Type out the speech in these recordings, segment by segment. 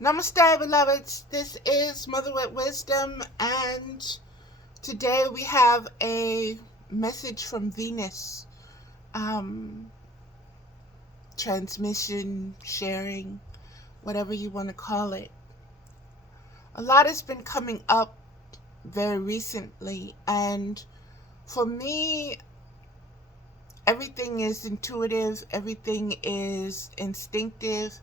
Namaste, beloveds. This is Mother with Wisdom, and today we have a message from Venus. Um, Transmission, sharing, whatever you want to call it. A lot has been coming up very recently, and for me, everything is intuitive, everything is instinctive,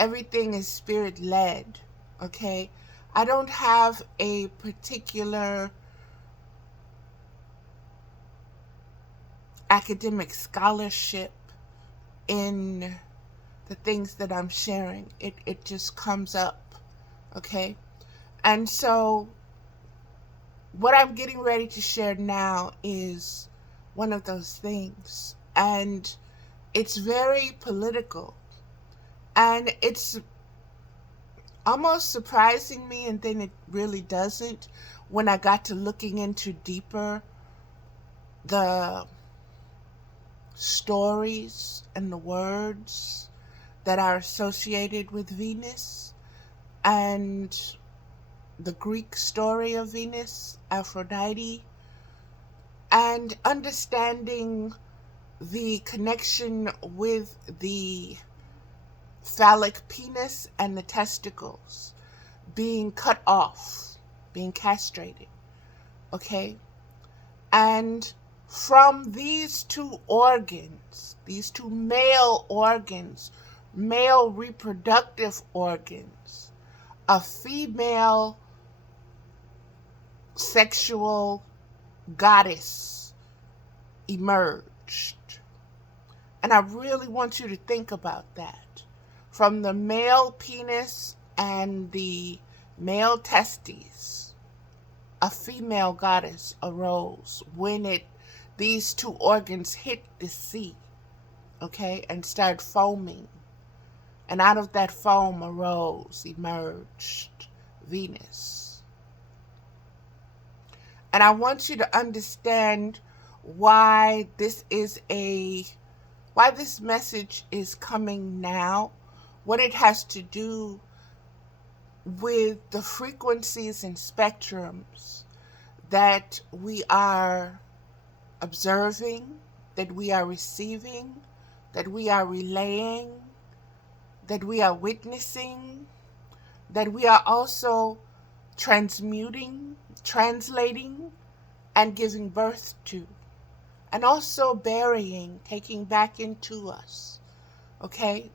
everything is spirit led. Okay, I don't have a particular academic scholarship in the things that I'm sharing. It just comes up. Okay, and so what I'm getting ready to share now is one of those things, and it's very political, and it's almost surprising me, and then it really doesn't, when I got to looking into deeper the stories and the words that are associated with Venus and the Greek story of Venus, Aphrodite, and understanding the connection with the phallic penis and the testicles being cut off, being castrated. Okay? And from these two organs, these two male organs, male reproductive organs, a female sexual goddess emerged. And I really want you to think about that. From the male penis and the male testes, a female goddess arose when these two organs hit the sea, okay, and started foaming. And out of that foam emerged Venus. And I want you to understand why this message is coming now, what it has to do with the frequencies and spectrums that we are observing, that we are receiving, that we are relaying, that we are witnessing, that we are also transmuting, translating, and giving birth to, and also burying, taking back into us. Okay?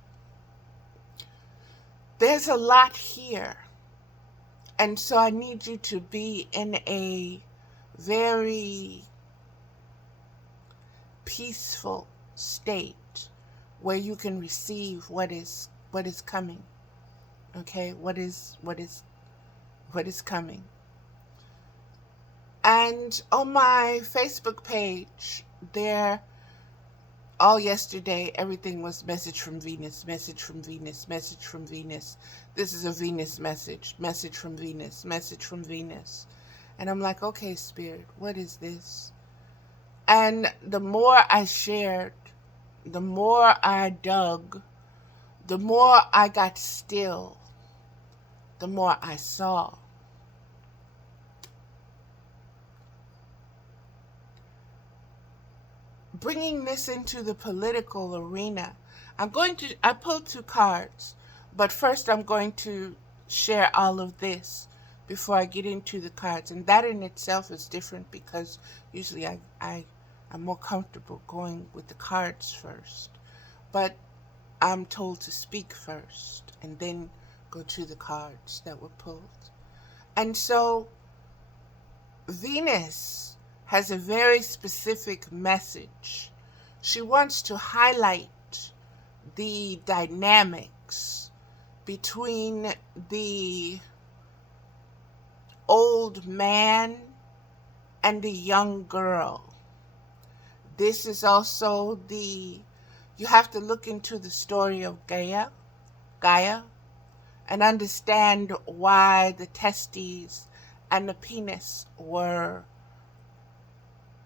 There's a lot here. And so I need you to be in a very peaceful state where you can receive what is coming. Okay? What is coming. And on my Facebook page, there, all yesterday, everything was message from Venus, message from Venus, message from Venus. This is a Venus message from Venus, message from Venus. And I'm like, okay, Spirit, what is this? And the more I shared, the more I dug, the more I got still, the more I saw. Bringing this into the political arena, I pulled two cards, but first I'm going to share all of this before I get into the cards. And that in itself is different because usually I'm more comfortable going with the cards first. But I'm told to speak first and then go to the cards that were pulled. And so Venus has a very specific message. She wants to highlight the dynamics between the old man and the young girl. This is also you have to look into the story of Gaia, and understand why the testes and the penis were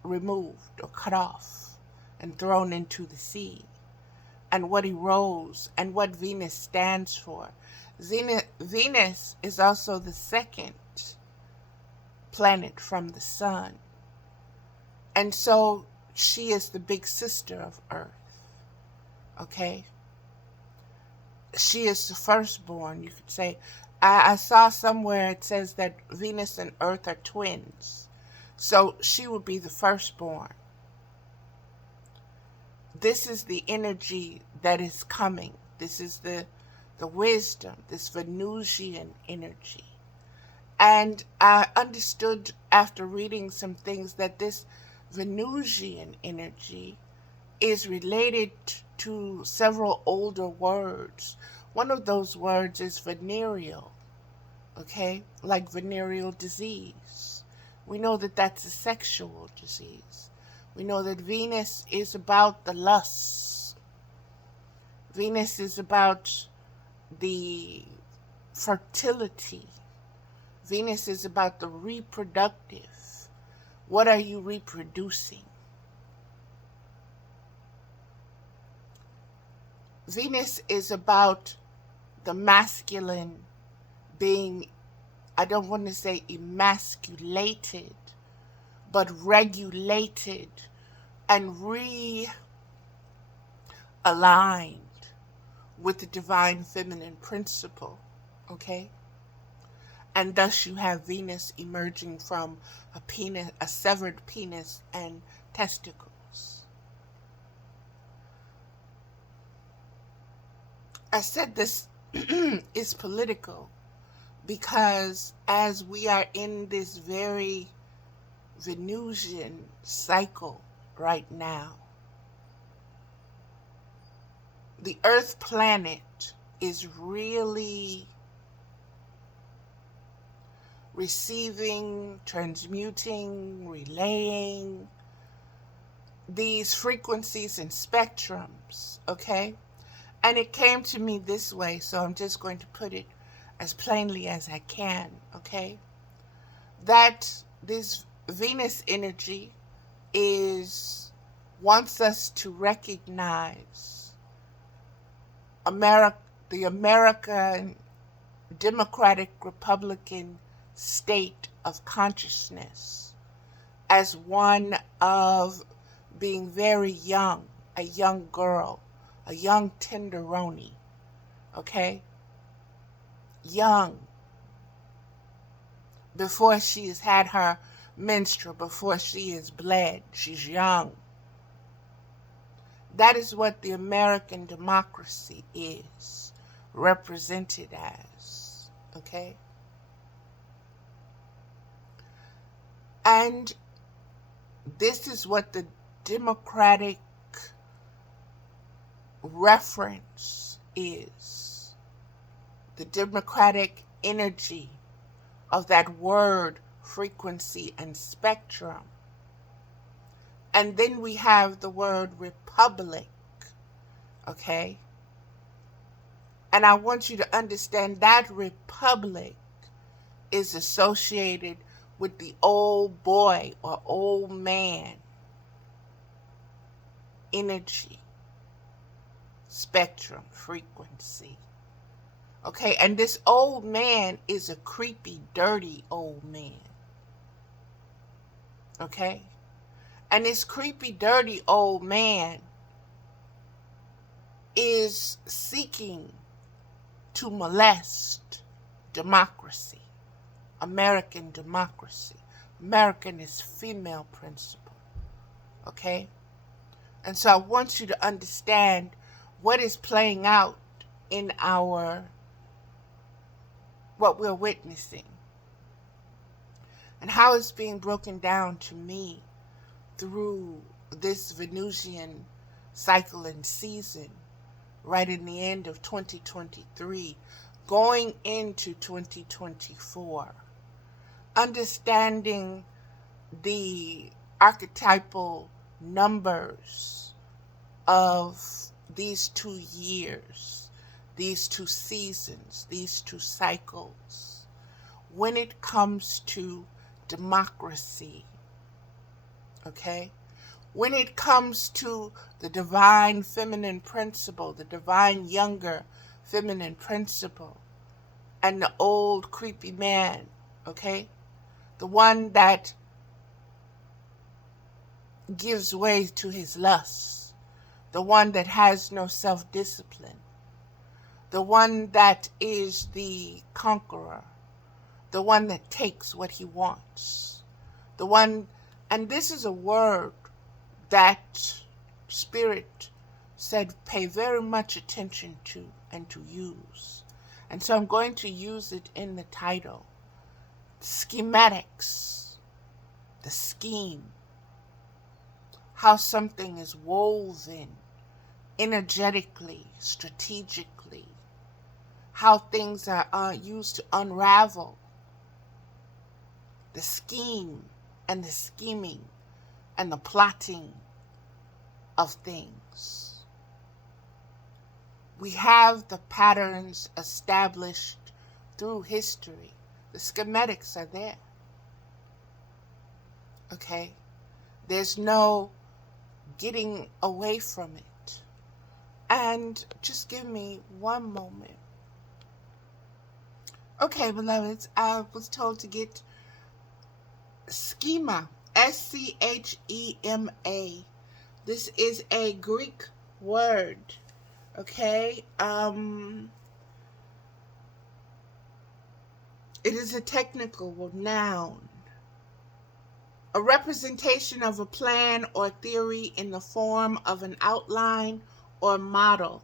removed or cut off and thrown into the sea. and what he rose and what Venus stands for. Venus is also the second planet from the sun. And so she is the big sister of Earth. Okay? She is the firstborn, you could say. I saw somewhere it says that Venus and Earth are twins. So she would be the firstborn. This is the energy that is coming. This is the wisdom, this Venusian energy. And I understood after reading some things that this Venusian energy is related to several older words. One of those words is venereal, okay? Like venereal disease. We know that that's a sexual disease. We know that Venus is about the lusts. Venus is about the fertility. Venus is about the reproductive. What are you reproducing? Venus is about the masculine being, I don't want to say emasculated, but regulated and realigned with the divine feminine principle, okay? And thus you have Venus emerging from a penis, a severed penis and testicles. I said this is political because as we are in this very Venusian cycle right now, the Earth planet is really receiving, transmuting, relaying these frequencies and spectrums, okay? And it came to me this way, so I'm just going to put it as plainly as I can, okay? That this Venus energy wants us to recognize the American Democratic Republican state of consciousness as one of being very young, a young girl, a young tenderoni, okay? Young. Before she has had her menstrual, before she is bled, she's young. That is what the American democracy is represented as, okay? And this is what the democratic reference is. The democratic energy of that word, frequency, and spectrum. And then we have the word republic, okay? And I want you to understand that republic is associated with the old boy or old man energy, spectrum, frequency. Okay, and this old man is a creepy, dirty old man. Okay? And this creepy, dirty old man is seeking to molest democracy, American democracy. American is female principle. Okay? And so I want you to understand what is playing out in what we're witnessing, and how it's being broken down to me through this Venusian cycle and season right in the end of 2023, going into 2024. Understanding the archetypal numbers of these 2 years, these 2 seasons, these 2 cycles, when it comes to democracy, okay? When it comes to the divine feminine principle, the divine younger feminine principle, and the old creepy man, okay? The one that gives way to his lusts, the one that has no self-discipline, the one that is the conqueror, the one that takes what he wants, the one, and this is a word that Spirit said pay very much attention to and to use. And so I'm going to use it in the title. Schematics, the scheme, how something is woven energetically, strategically, how things are used to unravel, the scheme and the scheming and the plotting of things. We have the patterns established through history. The schematics are there. Okay? There's no getting away from it. And just give me one moment. Okay, beloveds, I was told to get schema, S-C-H-E-M-A. This is a Greek word, okay? It is a technical noun, a representation of a plan or theory in the form of an outline or model,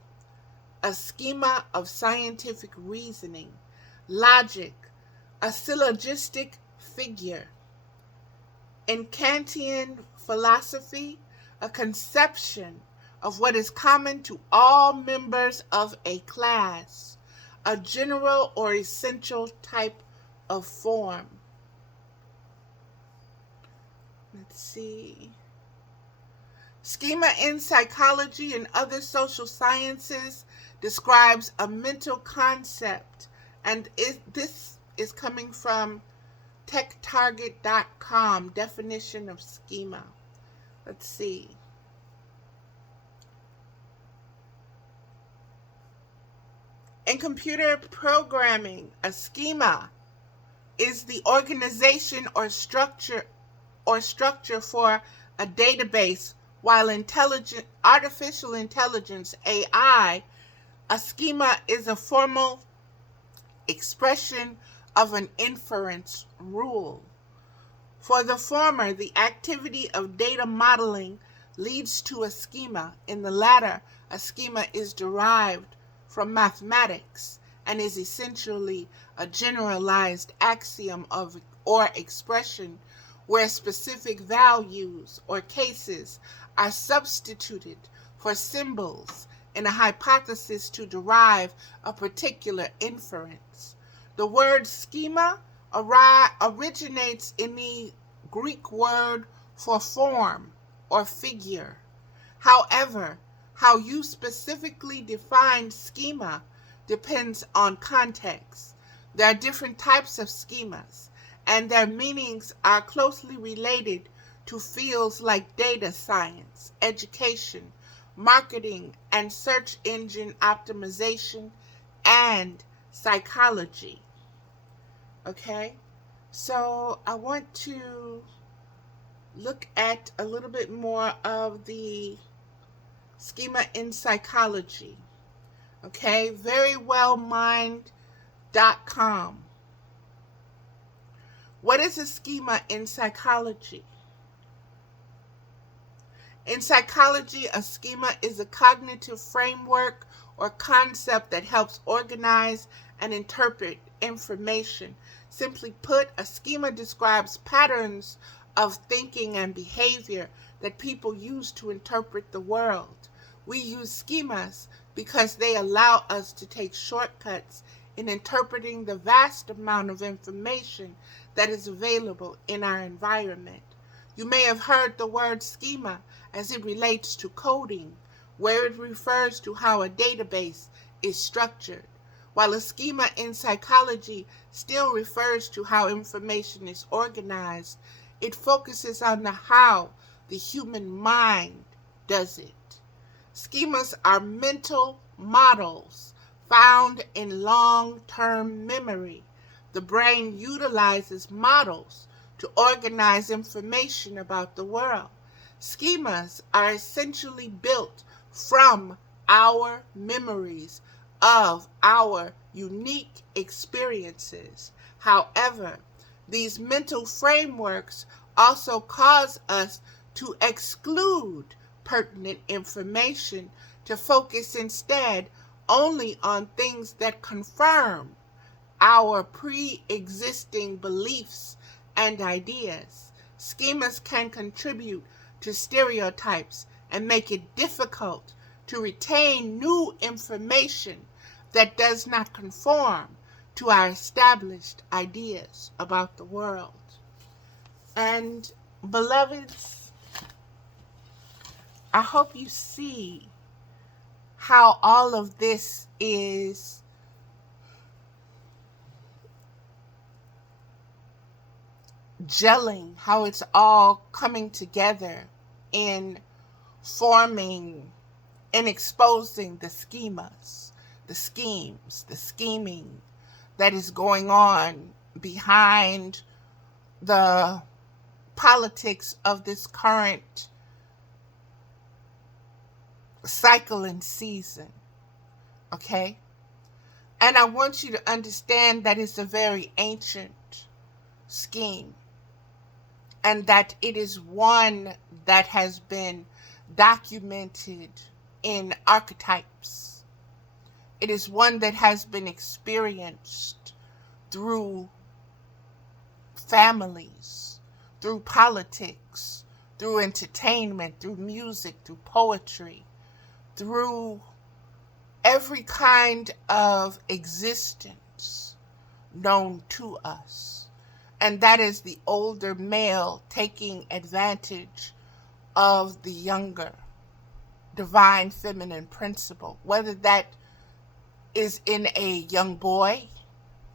a schema of scientific reasoning, logic, a syllogistic figure. In Kantian philosophy, a conception of what is common to all members of a class, a general or essential type of form. Let's see. Schema in psychology and other social sciences describes a mental concept, and this is coming from techtarget.com, definition of schema. Let's see. In computer programming, a schema is the organization or structure for a database, while artificial intelligence, AI, a schema is a formal expression of an inference rule. For the former, the activity of data modeling leads to a schema. In the latter, a schema is derived from mathematics and is essentially a generalized axiom or expression where specific values or cases are substituted for symbols in a hypothesis to derive a particular inference. The word schema originates in the Greek word for form or figure. However, how you specifically define schema depends on context. There are different types of schemas, and their meanings are closely related to fields like data science, education, marketing, and search engine optimization, and psychology. Okay, so I want to look at a little bit more of the schema in psychology. Okay, verywellmind.com. What is a schema in psychology? In psychology, a schema is a cognitive framework or concept that helps organize and interpret information. Simply put, a schema describes patterns of thinking and behavior that people use to interpret the world. We use schemas because they allow us to take shortcuts in interpreting the vast amount of information that is available in our environment. You may have heard the word schema as it relates to coding, where it refers to how a database is structured, while a schema in psychology still refers to how information is organized. It focuses on the how, The human mind does it. Schemas are mental models found in long-term memory. The brain utilizes models to organize information about the world. Schemas are essentially built from our memories of our unique experiences. However, these mental frameworks also cause us to exclude pertinent information, to focus instead only on things that confirm our pre-existing beliefs and ideas. Schemas can contribute to stereotypes and make it difficult to retain new information that does not conform to our established ideas about the world. And beloveds, I hope you see how all of this is gelling, how it's all coming together in forming and exposing the schemas, the schemes, the scheming that is going on behind the politics of this current cycle and season. Okay? And I want you to understand that it's a very ancient scheme, and that it is one that has been documented in archetypes. It is one that has been experienced through families, through politics, through entertainment, through music, through poetry, through every kind of existence known to us. And that is the older male taking advantage of the younger divine feminine principle, whether that is in a young boy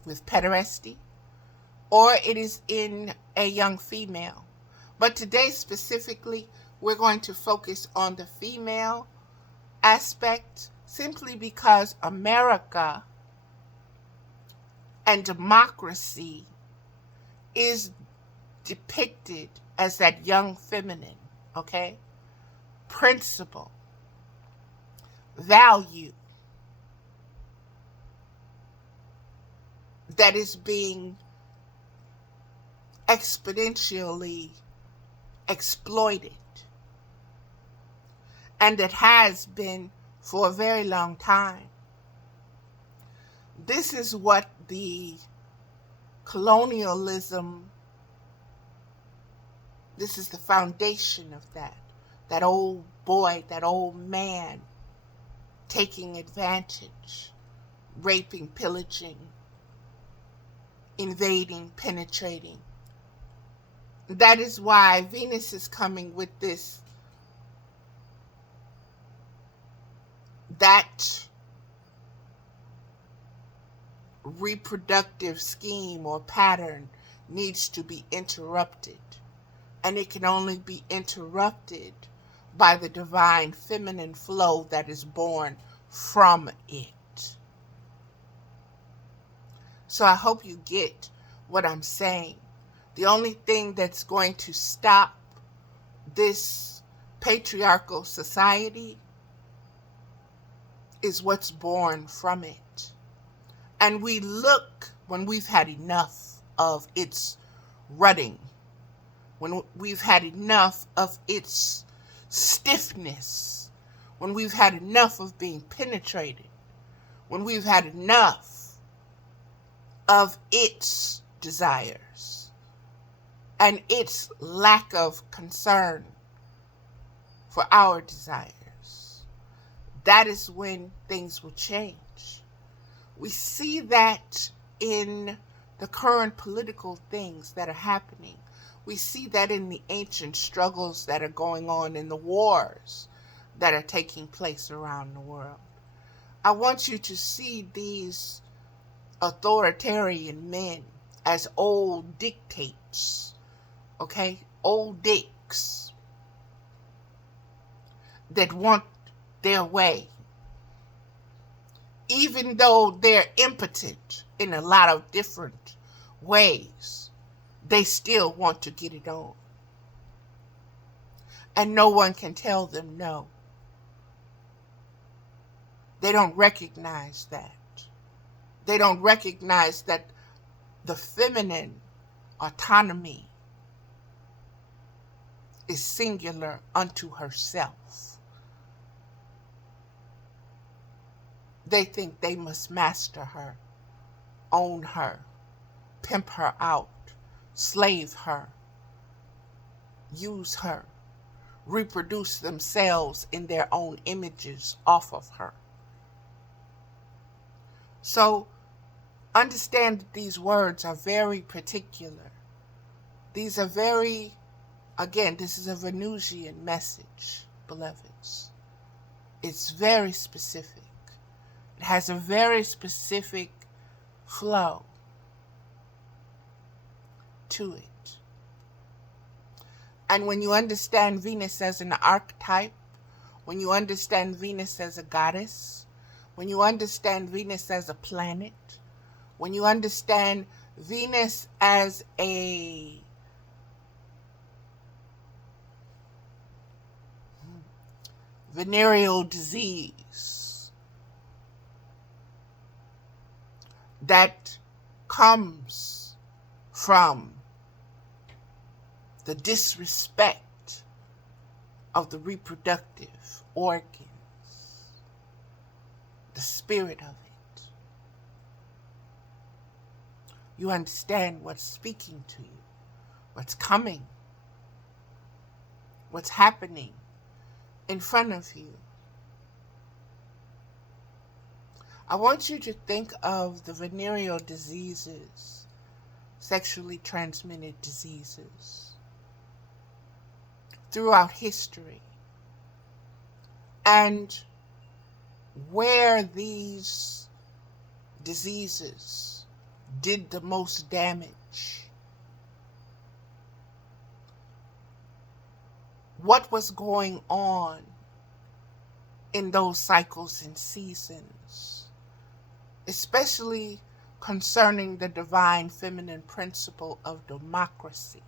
with pederasty or it is in a young female. But today specifically, we're going to focus on the female aspect, simply because America and democracy is depicted as that young feminine, okay? Principle, value that is being exponentially exploited, and that has been for a very long time. This is what the colonialism, this is the foundation of that. That old boy, that old man taking advantage, raping, pillaging, invading, penetrating. That is why Venus is coming with that reproductive scheme or pattern needs to be interrupted. And it can only be interrupted by the divine feminine flow that is born from it. So I hope you get what I'm saying. The only thing that's going to stop this patriarchal society is what's born from it. And we look when we've had enough of its rutting, when we've had enough of its stiffness, when we've had enough of being penetrated, when we've had enough of its desires and its lack of concern for our desires. That is when things will change. We see that in the current political things that are happening. We see that in the ancient struggles that are going on, in the wars that are taking place around the world. I want you to see these authoritarian men as old dictates, okay? Old dicks. that want their way, even though they're impotent in a lot of different ways, they still want to get it on. And no one can tell them no. They don't recognize that. They don't recognize that the feminine autonomy is singular unto herself. They think they must master her, own her, pimp her out, slave her, use her, reproduce themselves in their own images off of her. So understand that these words are very particular. These are very, again, this is a Venusian message, beloveds. It's very specific. It has a very specific flow to it. And when you understand Venus as an archetype, when you understand Venus as a goddess, when you understand Venus as a planet, when you understand Venus as a venereal disease that comes from the disrespect of the reproductive organs, the spirit of it, you understand what's speaking to you, what's coming, what's happening in front of you. I want you to think of the venereal diseases, sexually transmitted diseases, throughout history, and where these diseases did the most damage. What was going on in those cycles and seasons, especially concerning the divine feminine principle of democracy,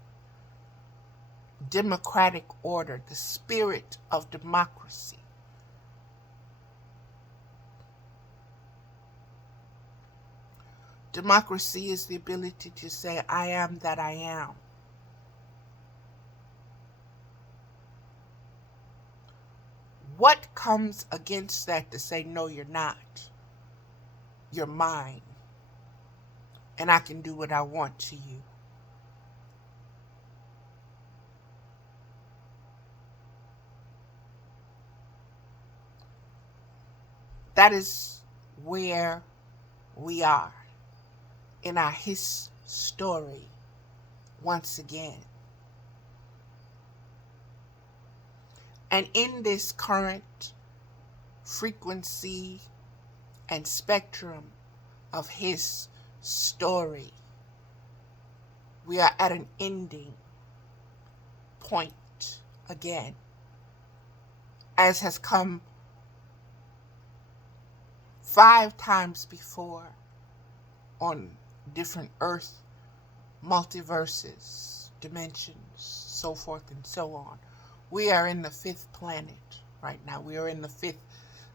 democratic order, the spirit of democracy. Democracy is the ability to say, I am that I am. What comes against that to say, no, you're not? You're mine, and I can do what I want to you. That is where we are in our story once again. And in this current frequency and spectrum of his story, we are at an ending point again, as has come 5 times before on different earth multiverses, dimensions, so forth and so on. We are in the 5th planet right now. We are in the 5th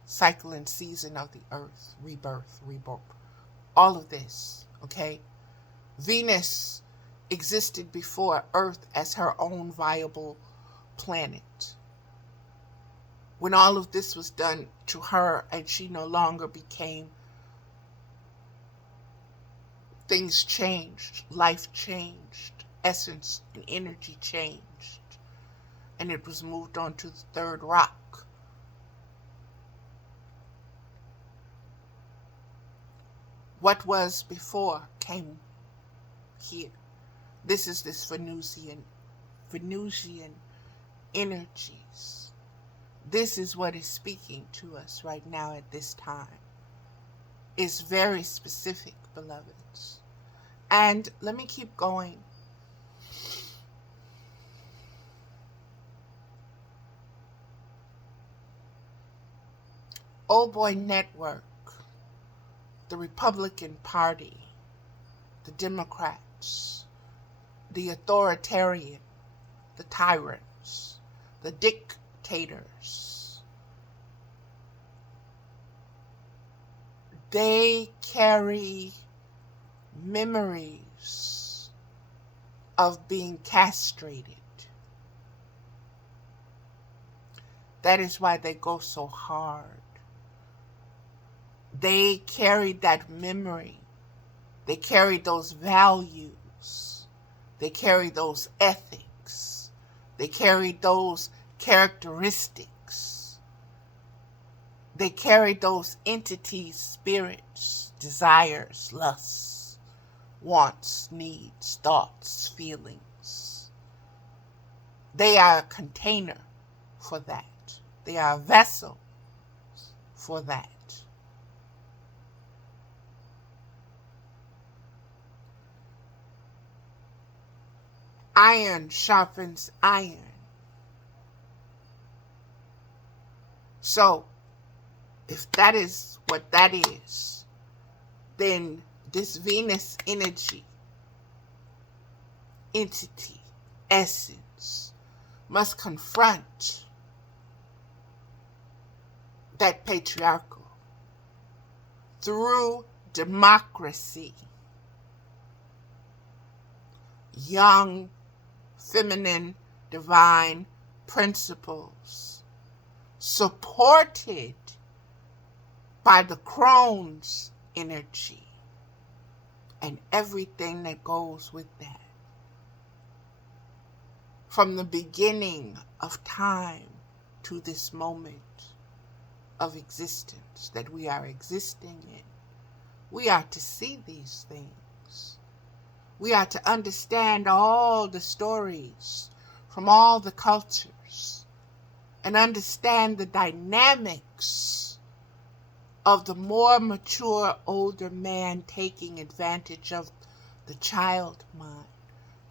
cycle and season of the earth, rebirth, all of this, okay? Venus existed before Earth as her own viable planet. When all of this was done to her and she no longer became, things changed, life changed, essence and energy changed, and it was moved on to the 3rd rock. What was before came here. This is this Venusian energies. This is what is speaking to us right now at this time. It's very specific, beloveds. And let me keep going. Old Boy Network, the Republican Party, the Democrats, the authoritarian, the tyrants, the dictators, they carry memories of being castrated. That is why they go so hard. They carried that memory. They carried those values. They carried those ethics. They carried those characteristics. They carried those entities, spirits, desires, lusts, wants, needs, thoughts, feelings. They are a container for that. They are a vessel for that. Iron sharpens iron. So, if that is what that is, then this Venus energy, entity, essence, must confront that patriarchal through democracy. Young, feminine, divine principles supported by the Crohn's energy and everything that goes with that. From the beginning of time to this moment of existence that we are existing in, we are to see these things. We are to understand all the stories from all the cultures and understand the dynamics of the more mature older man taking advantage of the child mind,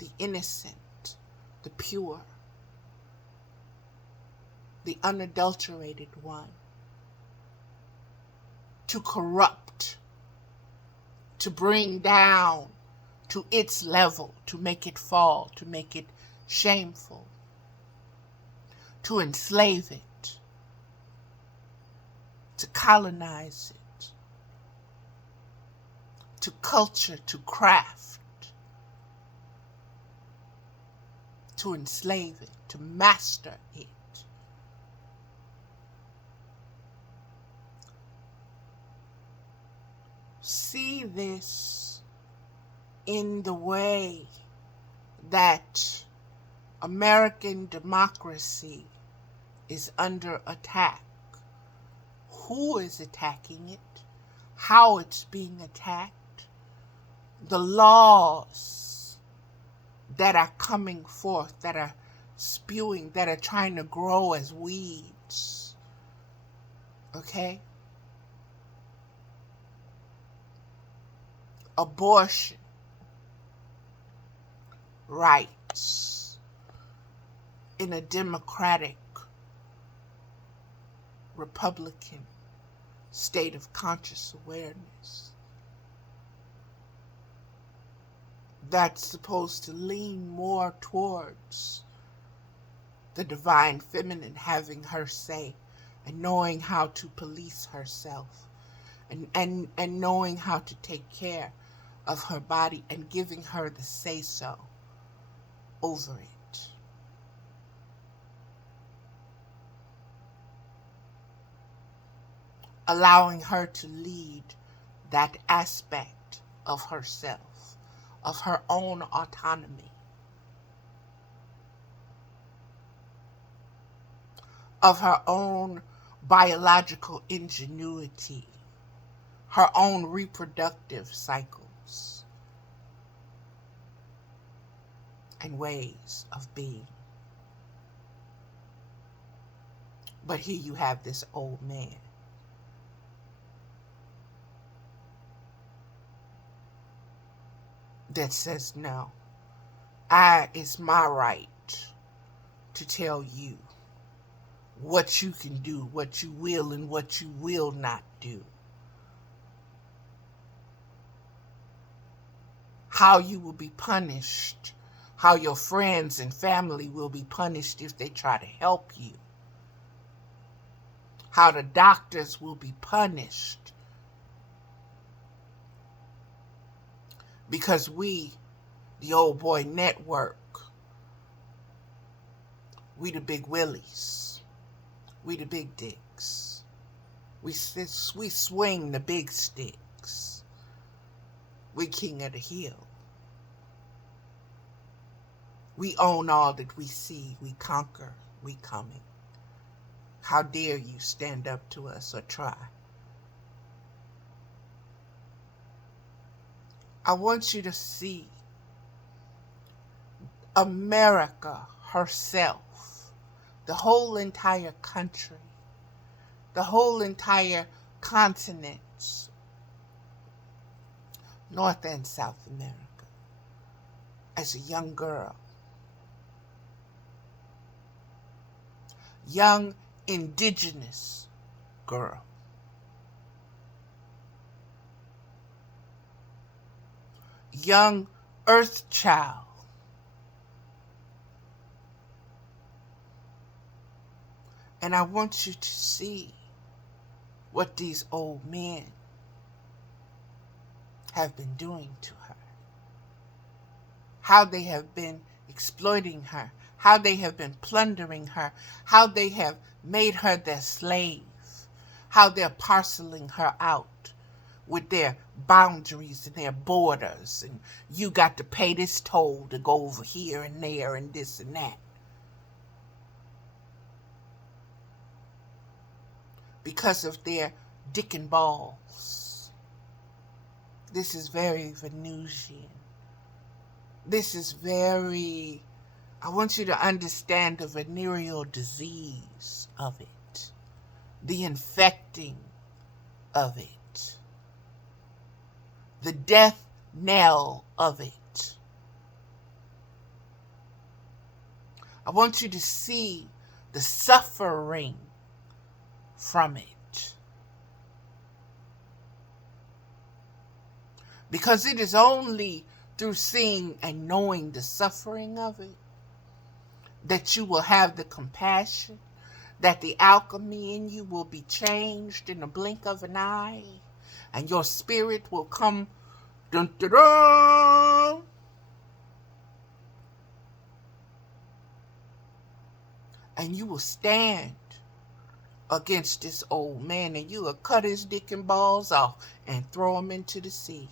the innocent, the pure, the unadulterated one, to corrupt, to bring down to its level, to make it fall, to make it shameful, to enslave it, to colonize it, to culture, to craft, to enslave it, to master it. See this in the way that American democracy is under attack. Who is attacking it? How it's being attacked? The laws that are coming forth, that are spewing, that are trying to grow as weeds. Okay? Abortion rights in a democratic, Republican state of conscious awareness that's supposed to lean more towards the divine feminine having her say and knowing how to police herself and knowing how to take care of her body and giving her the say-so over it. Allowing her to lead that aspect of herself, of her own autonomy, of her own biological ingenuity, her own reproductive cycles and ways of being. But here you have this old man that says, no, it's my right to tell you what you can do, what you will and what you will not do. How you will be punished, how your friends and family will be punished if they try to help you, how the doctors will be punished because we, the Old Boy Network, we the big willies, we the big dicks, we swing the big sticks, we king of the hill. We own all that we see, we conquer, we coming. How dare you stand up to us or try? I want you to see America herself, the whole entire country, the whole entire continent, North and South America, as a young girl, young indigenous girl, young earth child, and I want you to see what these old men have been doing to her, how they have been exploiting her, how they have been plundering her, how they have made her their slave, how they're parceling her out with their boundaries and their borders, and you got to pay this toll to go over here and there and this and that. Because of their dick and balls. This is very Venusian. This is very, I want you to understand the venereal disease of it, the infecting of it, the death knell of it. I want you to see the suffering from it. Because it is only through seeing and knowing the suffering of it that you will have the compassion, that the alchemy in you will be changed in the blink of an eye, and your spirit will come, dun, dun, dun, and you will stand against this old man, and you will cut his dick and balls off and throw him into the sea.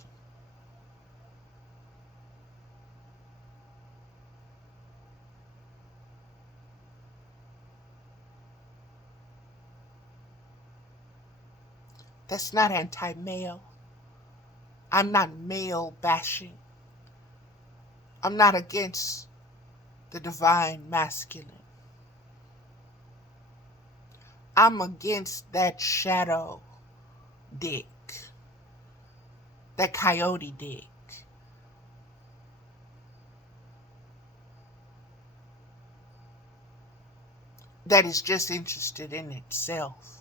That's not anti-male. I'm not male bashing. I'm not against the divine masculine. I'm against that shadow dick, that coyote dick. That is just interested in itself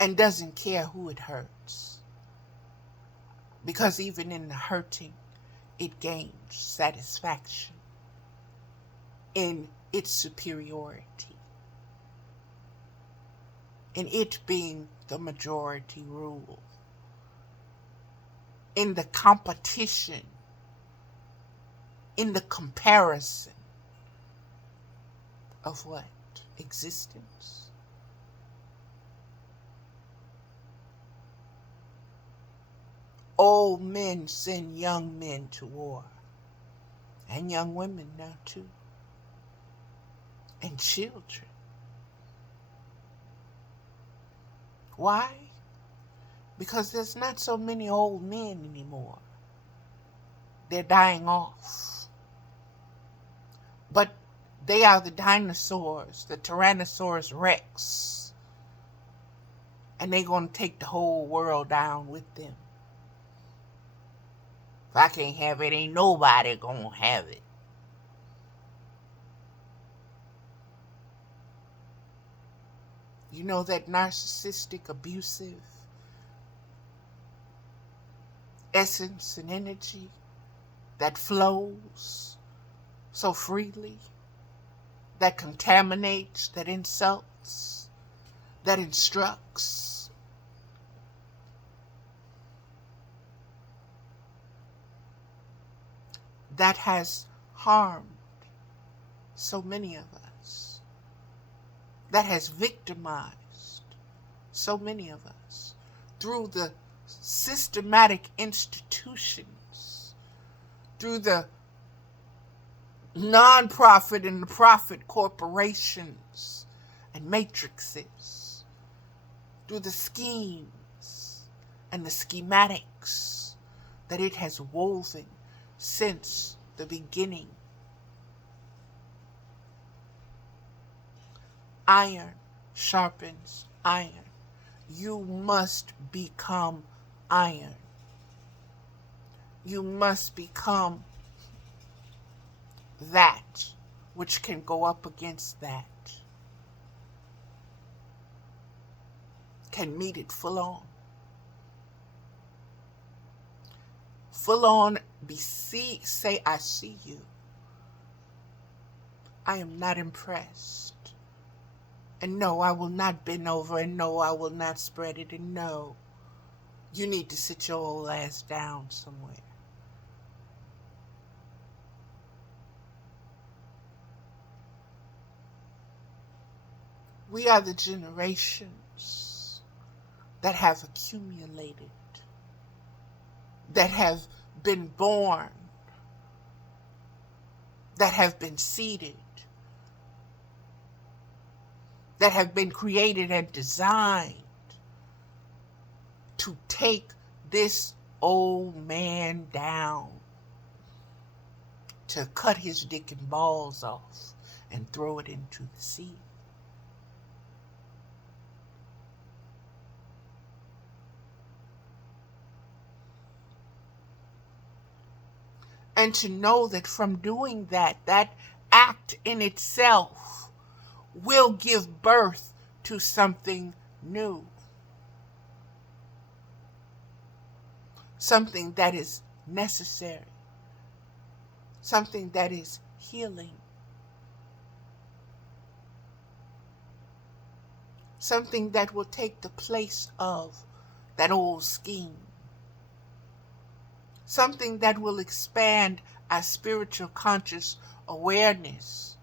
and doesn't care who it hurts. Because even in the hurting, it gains satisfaction in its superiority, in it being the majority rule, in the competition, in the comparison of what? Existence. Old men send young men to war, and young women now too, and children. Why? Because there's not so many old men anymore. They're dying off. But they are the dinosaurs, the Tyrannosaurus Rex. And they're going to take the whole world down with them. If I can't have it, ain't nobody going to have it. You know, that narcissistic, abusive essence and energy that flows so freely, that contaminates, that insults, that instructs. That has harmed so many of us. That has victimized so many of us through the systematic institutions, through the non-profit and the profit corporations and matrices, through the schemes and the schematics that it has woven since the beginning. Iron sharpens iron. You must become iron. You must become that which can go up against that, can meet it full on. Full on, say, I see you. I am not impressed. And no, I will not bend over, and no, I will not spread it, and no, you need to sit your old ass down somewhere. We are the generations that have accumulated, that have been born, that have been seeded, that have been created and designed to take this old man down, to cut his dick and balls off and throw it into the sea. And to know that from doing that, that act in itself will give birth to something new. Something that is necessary. Something that is healing. Something that will take the place of that old scheme. Something that will expand our spiritual conscious awareness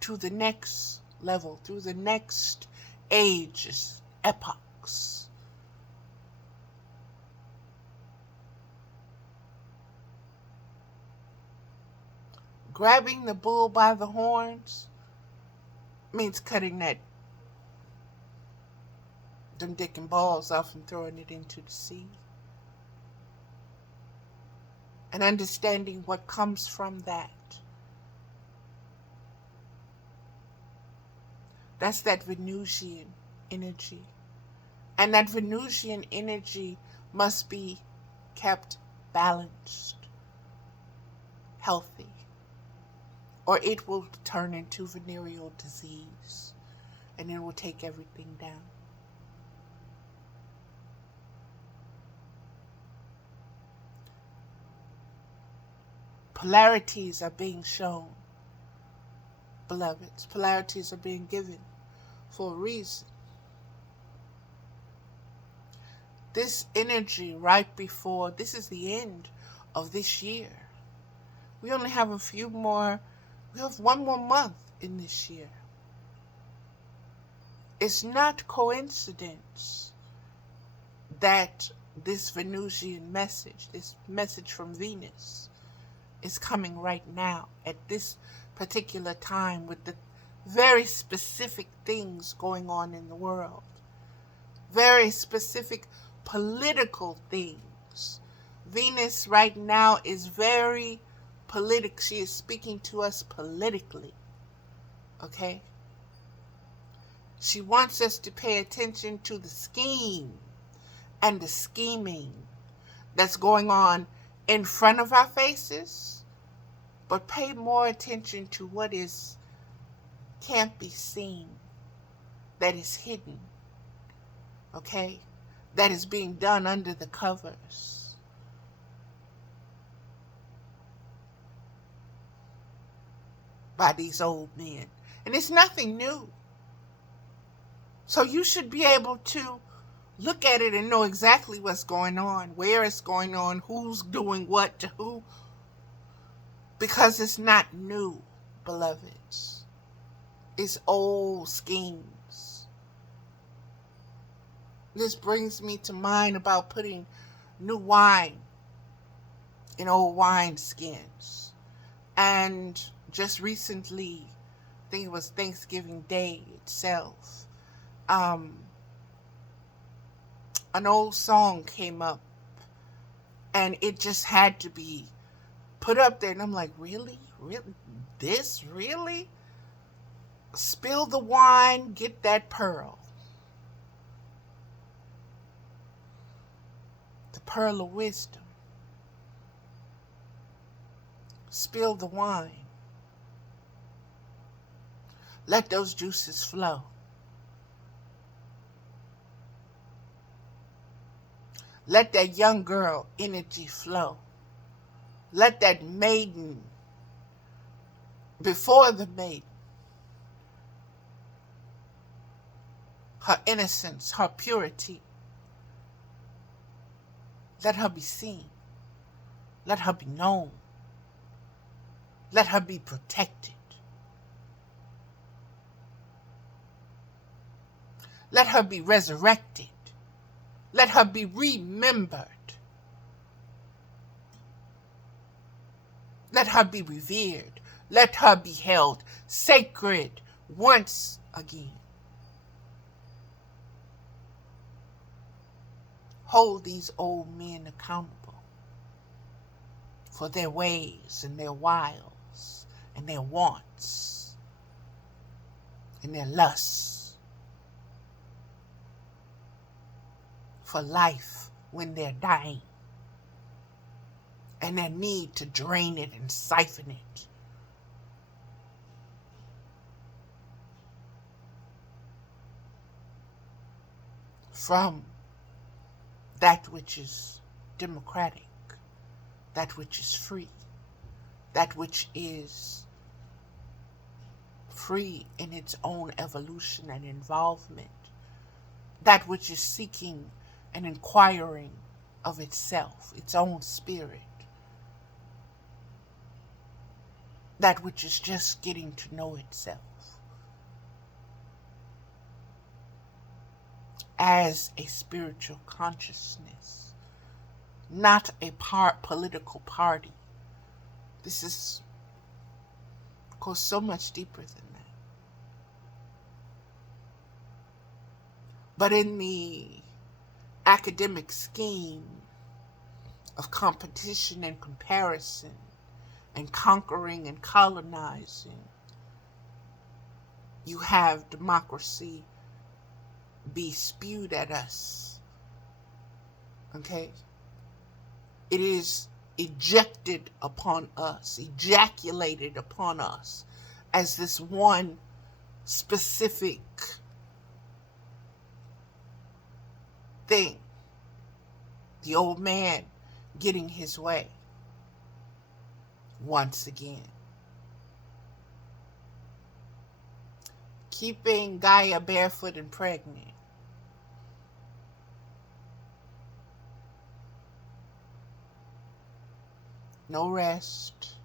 to the next level, through the next ages, epochs. Grabbing the bull by the horns means cutting them dick and balls off and throwing it into the sea. And understanding what comes from that. That's that Venusian energy. And that Venusian energy must be kept balanced, healthy, or it will turn into venereal disease and it will take everything down. Polarities are being shown, beloveds. Polarities are being given for a reason. This energy right before, this is the end of this year. We only have we have one more month in this year. It's not coincidence that this Venusian message, this message from Venus, is coming right now at this particular time with the very specific things going on in the world. Very specific political things. Venus right now is very political. She is speaking to us politically. Okay? She wants us to pay attention to the scheme and the scheming that's going on in front of our faces, but pay more attention to what can't be seen, that is hidden, okay? That is being done under the covers. By these old men. And it's nothing new. So you should be able to look at it and know exactly what's going on, where it's going on, who's doing what to who, because it's not new, beloveds. It's old schemes. This brings me to mind about putting new wine in old wine skins. And just recently, I think it was Thanksgiving Day itself, an old song came up, and it just had to be put up there. And I'm like, really? Really? This? Really? Spill the wine, get that pearl. The pearl of wisdom. Spill the wine. Let those juices flow. Let that young girl energy flow. Let that maiden, before the maiden, her innocence, her purity, let her be seen. Let her be known. Let her be protected. Let her be resurrected. Let her be remembered. Let her be revered. Let her be held sacred once again. Hold these old men accountable for their ways and their wiles and their wants and their lusts for life when they're dying, and their need to drain it and siphon it. From that which is democratic, that which is free, that which is free in its own evolution and involvement, that which is seeking and inquiring of itself, its own spirit, that which is just getting to know itself as a spiritual consciousness, not a political party. This is, goes so much deeper than that. But in the academic scheme of competition and comparison and conquering and colonizing, you have democracy be spewed at us. Okay? It is ejected upon us, ejaculated upon us as this one specific thing. The old man getting his way once again. Keeping Gaia barefoot and pregnant. No rest,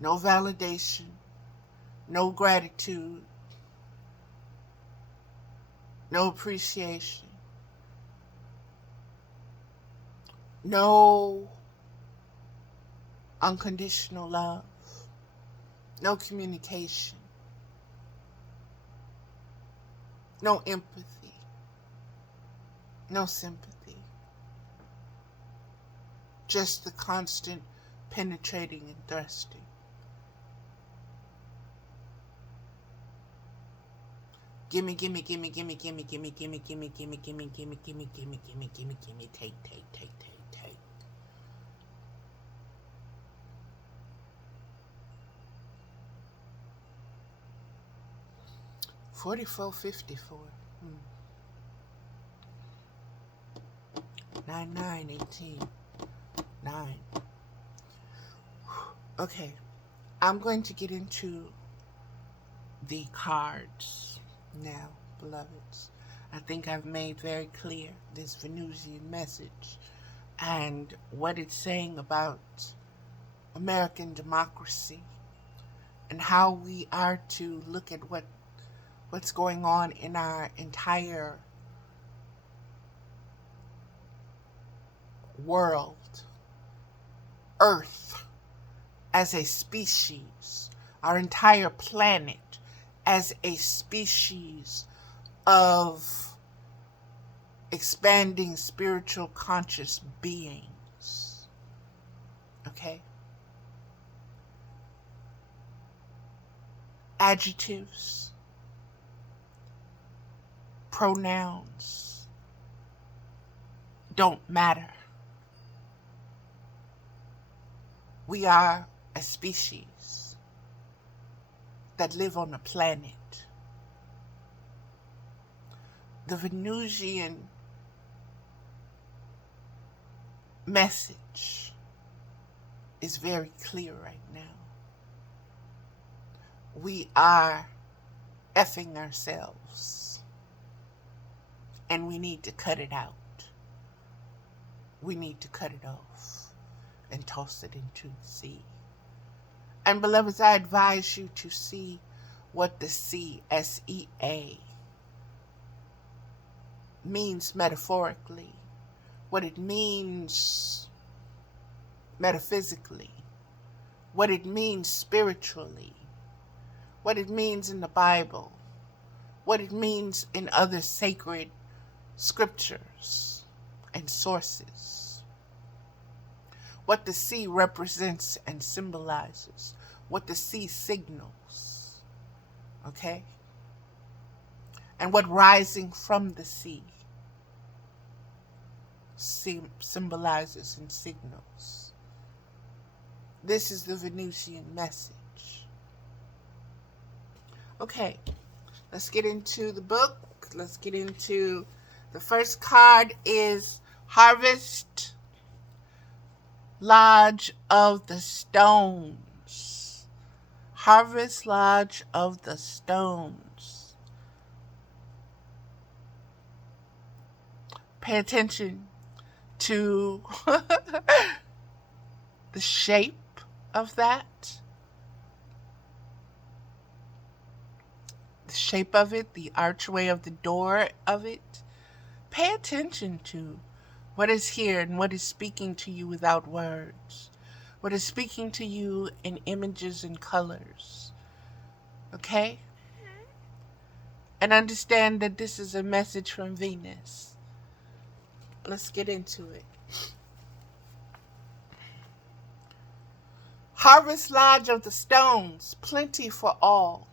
no validation, no gratitude, no appreciation, no unconditional love, no communication, no empathy, no sympathy. Just the constant penetrating and thrusting. Gimme, gimme, gimme, gimme, gimme, gimme, gimme, gimme, gimme, gimme, gimme, gimme, gimme, gimme, gimme, gimme, take, take, take, take, take. 4454. 9918. 9. Okay, I'm going to get into the cards now, beloveds. I think I've made very clear this Venusian message and what it's saying about American democracy and how we are to look at what's going on in our entire world, Earth, as a species, our entire planet as a species of expanding spiritual conscious beings. Okay? Adjectives, pronouns don't matter. We are a species that live on a planet. The Venusian message is very clear right now. We are effing ourselves, and we need to cut it out. We need to cut it off and toss it into the sea. And beloveds, I advise you to see what the sea, S-E-A, means metaphorically, what it means metaphysically, what it means spiritually, what it means in the Bible, what it means in other sacred scriptures and sources, what the sea represents and symbolizes, what the sea signals, okay? And what rising from the sea symbolizes and signals. This is the Venusian message. Okay, let's get into the book. Let's get into the first card is Harvest Lodge of the Stones. Harvest Lodge of the Stones. Pay attention to the shape of that. The shape of it, the archway of the door of it. Pay attention to what is here and what is speaking to you without words. What is speaking to you in images and colors. Okay? And understand that this is a message from Venus. Let's get into it. Harvest Lodge of the Stones, plenty for all.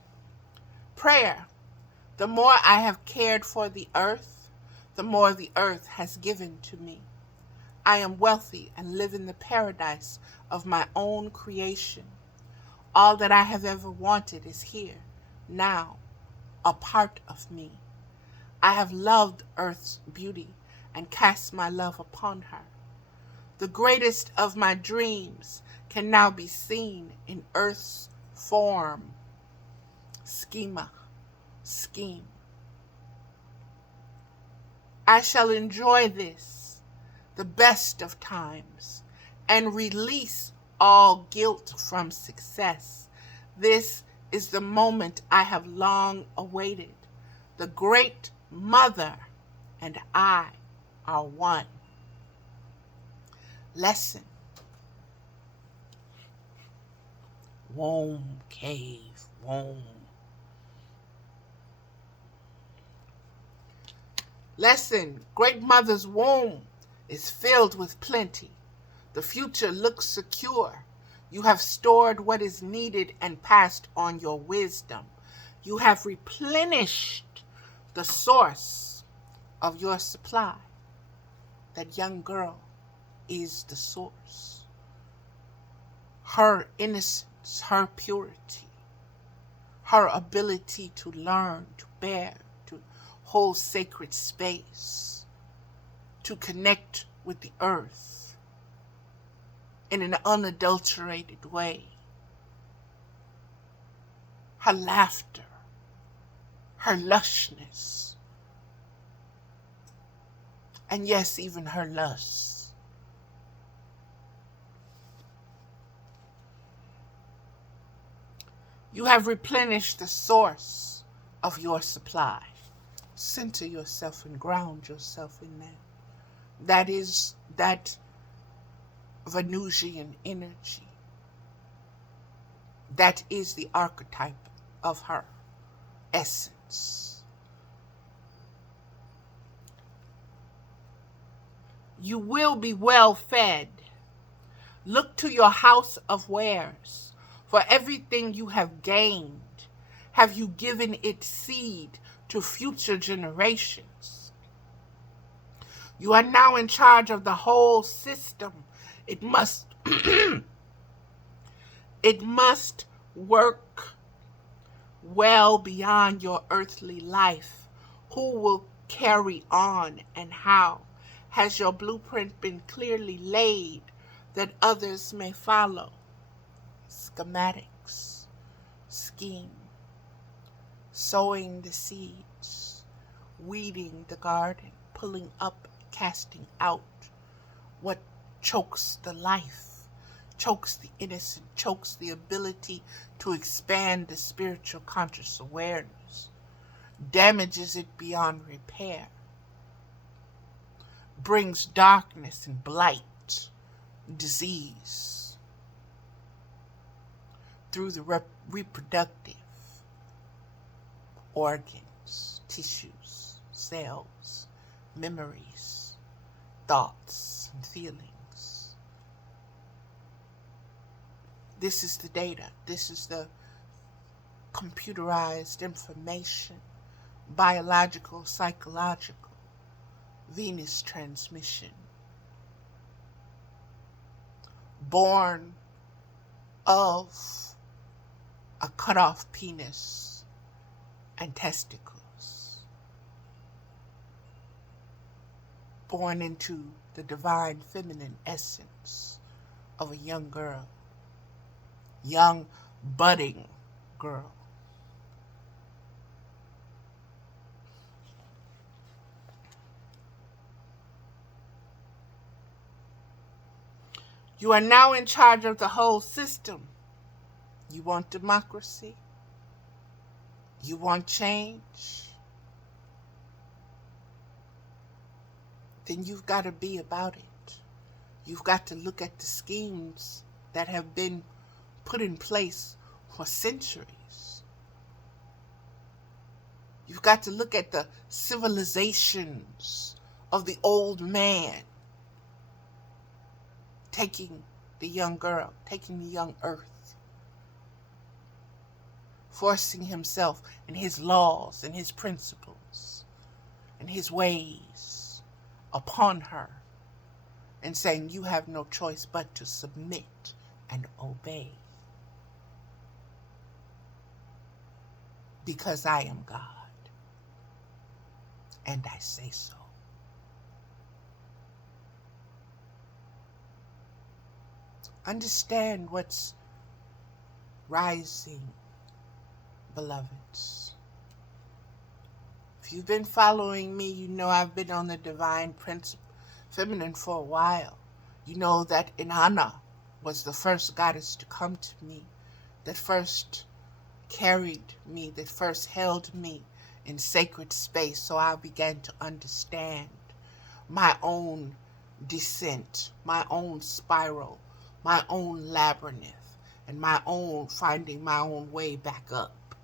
Prayer. The more I have cared for the earth, the more the earth has given to me. I am wealthy and live in the paradise of my own creation. All that I have ever wanted is here, now, a part of me. I have loved earth's beauty and cast my love upon her. The greatest of my dreams can now be seen in earth's form, scheme. I shall enjoy this, the best of times, and release all guilt from success. This is the moment I have long awaited. The Great Mother and I are one. Lesson. Womb cave, womb. Lesson. Great Mother's womb is filled with plenty. The future looks secure. You have stored what is needed and passed on your wisdom. You have replenished the source of your supply. That young girl is the source. Her innocence, her purity, her ability to learn, to bear, to hold sacred space, to connect with the earth in an unadulterated way. Her laughter, her lushness, and yes, even her lust. You have replenished the source of your supply. Center yourself and ground yourself in that. That is that Venusian energy. That is the archetype of her essence. You will be well fed. Look to your house of wares. For everything you have gained, have you given its seed to future generations. You are now in charge of the whole system. It must it must work well beyond your earthly life. Who will carry on and how? Has your blueprint been clearly laid that others may follow? Schematics, scheme, sowing the seeds, weeding the garden, pulling up, casting out what chokes the life, chokes the innocent, chokes the ability to expand the spiritual conscious awareness, damages it beyond repair, brings darkness and blight, disease through the reproductive organs, tissues, cells, memories, thoughts, and feelings. This is the data. This is the computerized information, biological, psychological, Venus transmission. Born of a cut-off penis and testicles. Born into the divine feminine essence of a young girl. Young, budding girl. You are now in charge of the whole system. You want democracy? You want change? Then you've got to be about it. You've got to look at the schemes that have been put in place for centuries. You've got to look at the civilizations of the old man taking the young girl, taking the young earth, forcing himself and his laws and his principles and his ways upon her and saying, you have no choice but to submit and obey. Because I am God, and I say so. Understand what's rising, beloveds. If you've been following me, you know I've been on the divine principle, feminine for a while. You know that Inanna was the first goddess to come to me, that first carried me, that first held me in sacred space, so I began to understand my own descent, my own spiral, my own labyrinth, and my own finding my own way back up.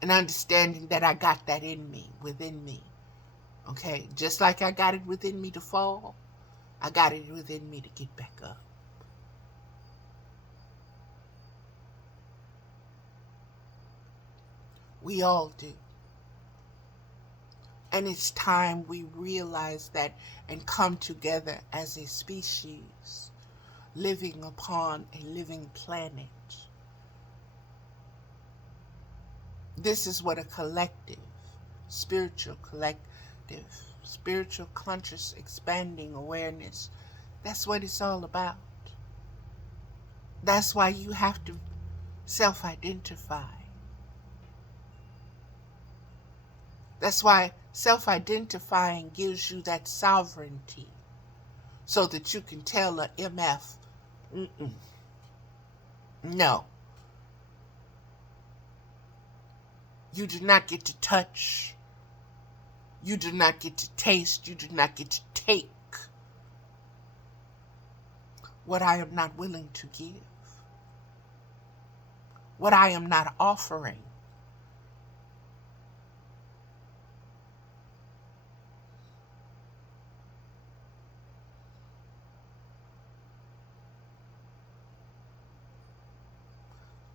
And understanding that I got that in me, within me. Okay, just like I got it within me to fall, I got it within me to get back up. We all do. And it's time we realize that and come together as a species, living upon a living planet. This is what a collective, spiritual conscious expanding awareness, that's what it's all about. That's why you have to self-identify. That's why self-identifying gives you that sovereignty so that you can tell a MF, no. You do not get to touch. You do not get to taste. You do not get to take what I am not willing to give, what I am not offering.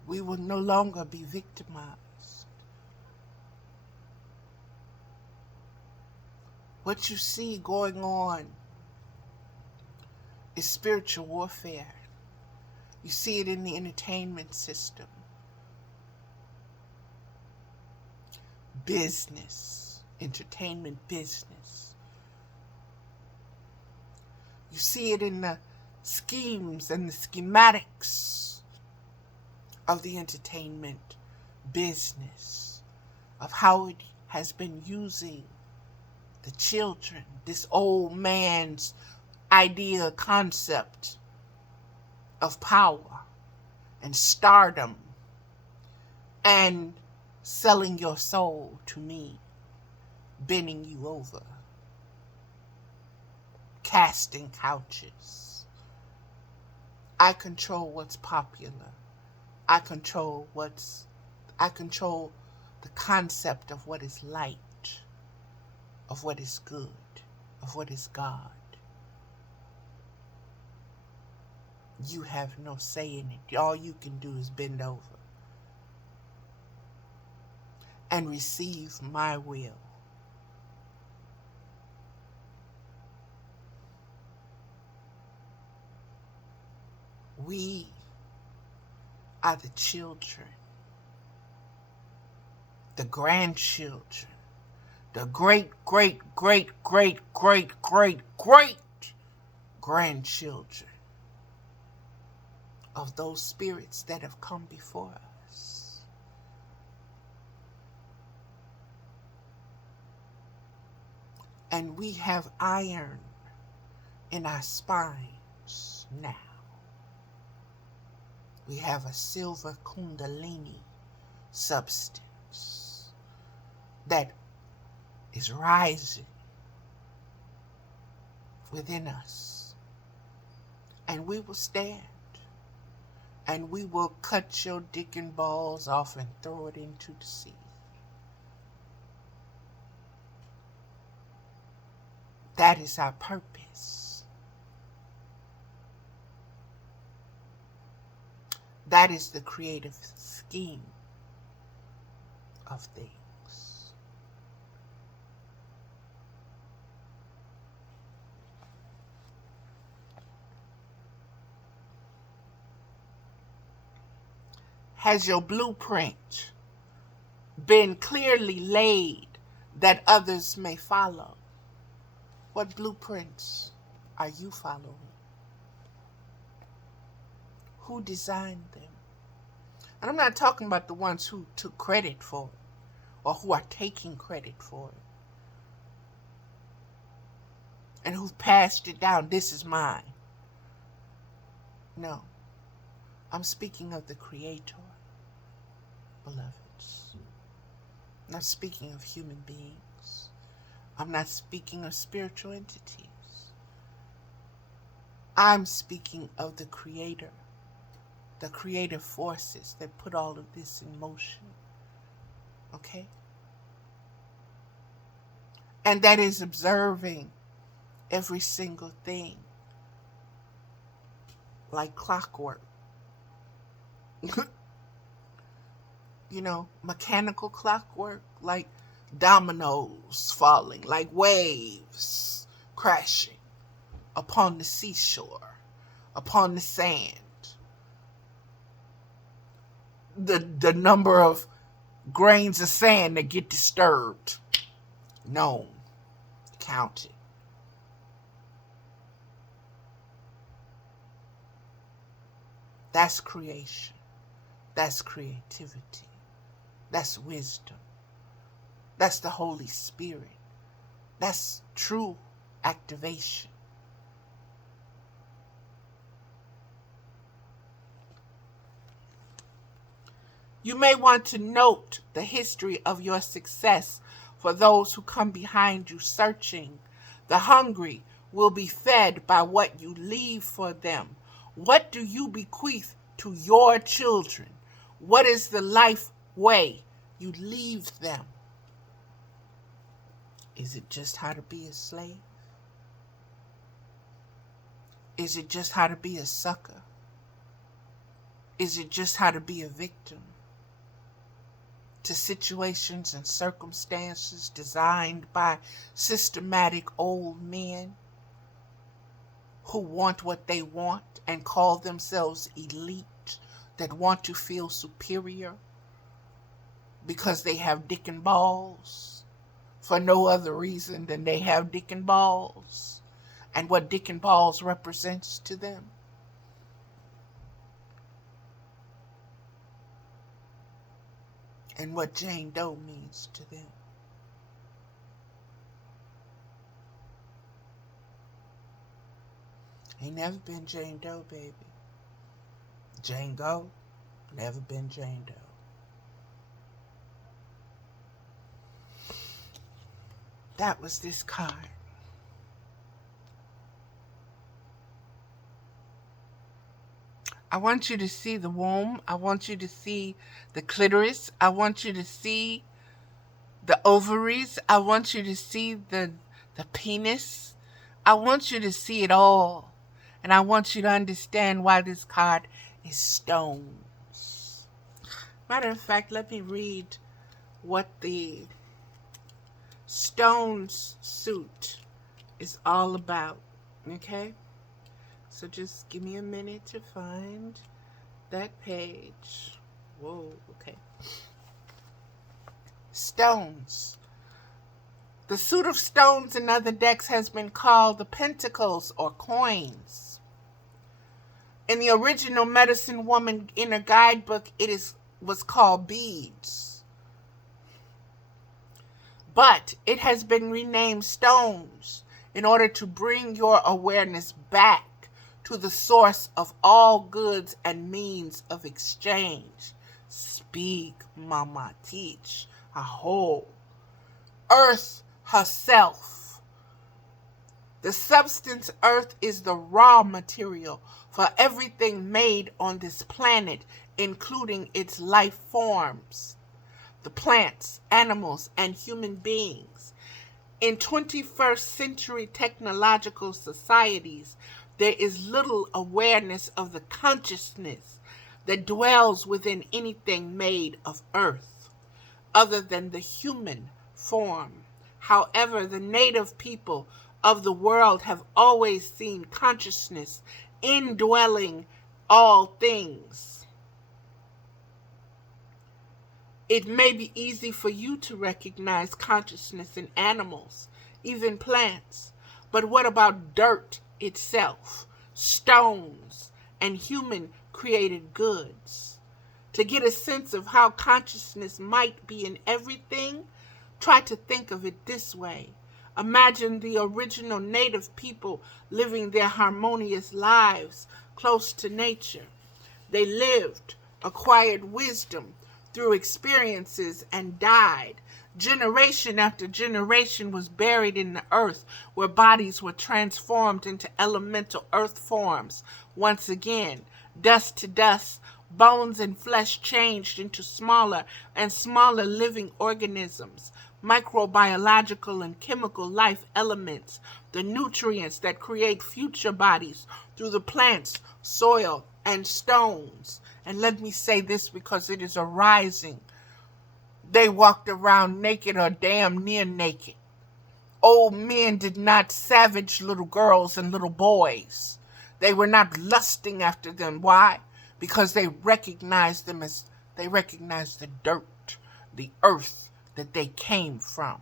We will no longer be victimized. What you see going on is spiritual warfare. You see it in the entertainment system, business, entertainment business. You see it in the schemes and the schematics of the entertainment business, of how it has been using the children, this old man's idea, concept of power and stardom, and selling your soul to me, bending you over, casting couches. I control what's popular. I control the concept of what is light, of what is good, of what is God. You have no say in it. All you can do is bend over and receive my will. We are the children, the grandchildren, the great, great, great, great, great, great, great grandchildren of those spirits that have come before us. And we have iron in our spines now. We have a silver kundalini substance that is rising within us. And we will stand. And we will cut your dick and balls off and throw it into the sea. That is our purpose. That is the creative scheme of things. Has your blueprint been clearly laid that others may follow? What blueprints are you following? Who designed them? And I'm not talking about the ones who took credit for it or who are taking credit for it and who've passed it down. This is mine. No. I'm speaking of the Creator, beloveds. I'm not speaking of human beings. I'm not speaking of spiritual entities. I'm speaking of the Creator, the creative forces that put all of this in motion. Okay? And that is observing every single thing like clockwork. You know, mechanical clockwork, like dominoes falling, like waves crashing upon the seashore, upon the sand. The number of grains of sand that get disturbed. Known. Counted. That's creation. That's creativity. That's wisdom. That's the Holy Spirit. That's true activation. You may want to note the history of your success for those who come behind you searching. The hungry will be fed by what you leave for them. What do you bequeath to your children? What is the life way you leave them? Is it just how to be a slave? Is it just how to be a sucker? Is it just how to be a victim to situations and circumstances designed by systematic old men who want what they want and call themselves elite, that want to feel superior because they have dick and balls for no other reason than they have dick and balls and what dick and balls represents to them? And what Jane Doe means to them. Ain't never been Jane Doe, baby. Jane Go, never been Jane Doe. That was this card. I want you to see the womb. I want you to see the clitoris. I want you to see the ovaries. I want you to see the penis. I want you to see it all. And I want you to understand why this card is stones. Matter of fact, let me read what the stones suit is all about. Okay? So just give me a minute to find that page. Whoa, okay. Stones. The suit of stones in other decks has been called the pentacles or coins. In the original Medicine Woman Inner Guidebook, was called beads. But it has been renamed stones in order to bring your awareness back to the source of all goods and means of exchange. Speak, Mama, teach. Aho. Earth herself. The substance Earth is the raw material for everything made on this planet, including its life forms, the plants, animals, and human beings. In 21st century technological societies, there is little awareness of the consciousness that dwells within anything made of earth, other than the human form. However, the native people of the world have always seen consciousness indwelling all things. It may be easy for you to recognize consciousness in animals, even plants, but what about dirt itself, stones, and human-created goods? To get a sense of how consciousness might be in everything, try to think of it this way. Imagine the original native people living their harmonious lives close to nature. They lived, acquired wisdom through experiences, and died. Generation after generation was buried in the earth, where bodies were transformed into elemental earth forms. Once again, dust to dust, bones and flesh changed into smaller and smaller living organisms, microbiological and chemical life elements, the nutrients that create future bodies through the plants, soil, and stones. And let me say this because it is arising. They walked around naked or damn near naked. Old men did not savage little girls and little boys. They were not lusting after them. Why? Because they recognized them as, they recognized the dirt. the earth that they came from.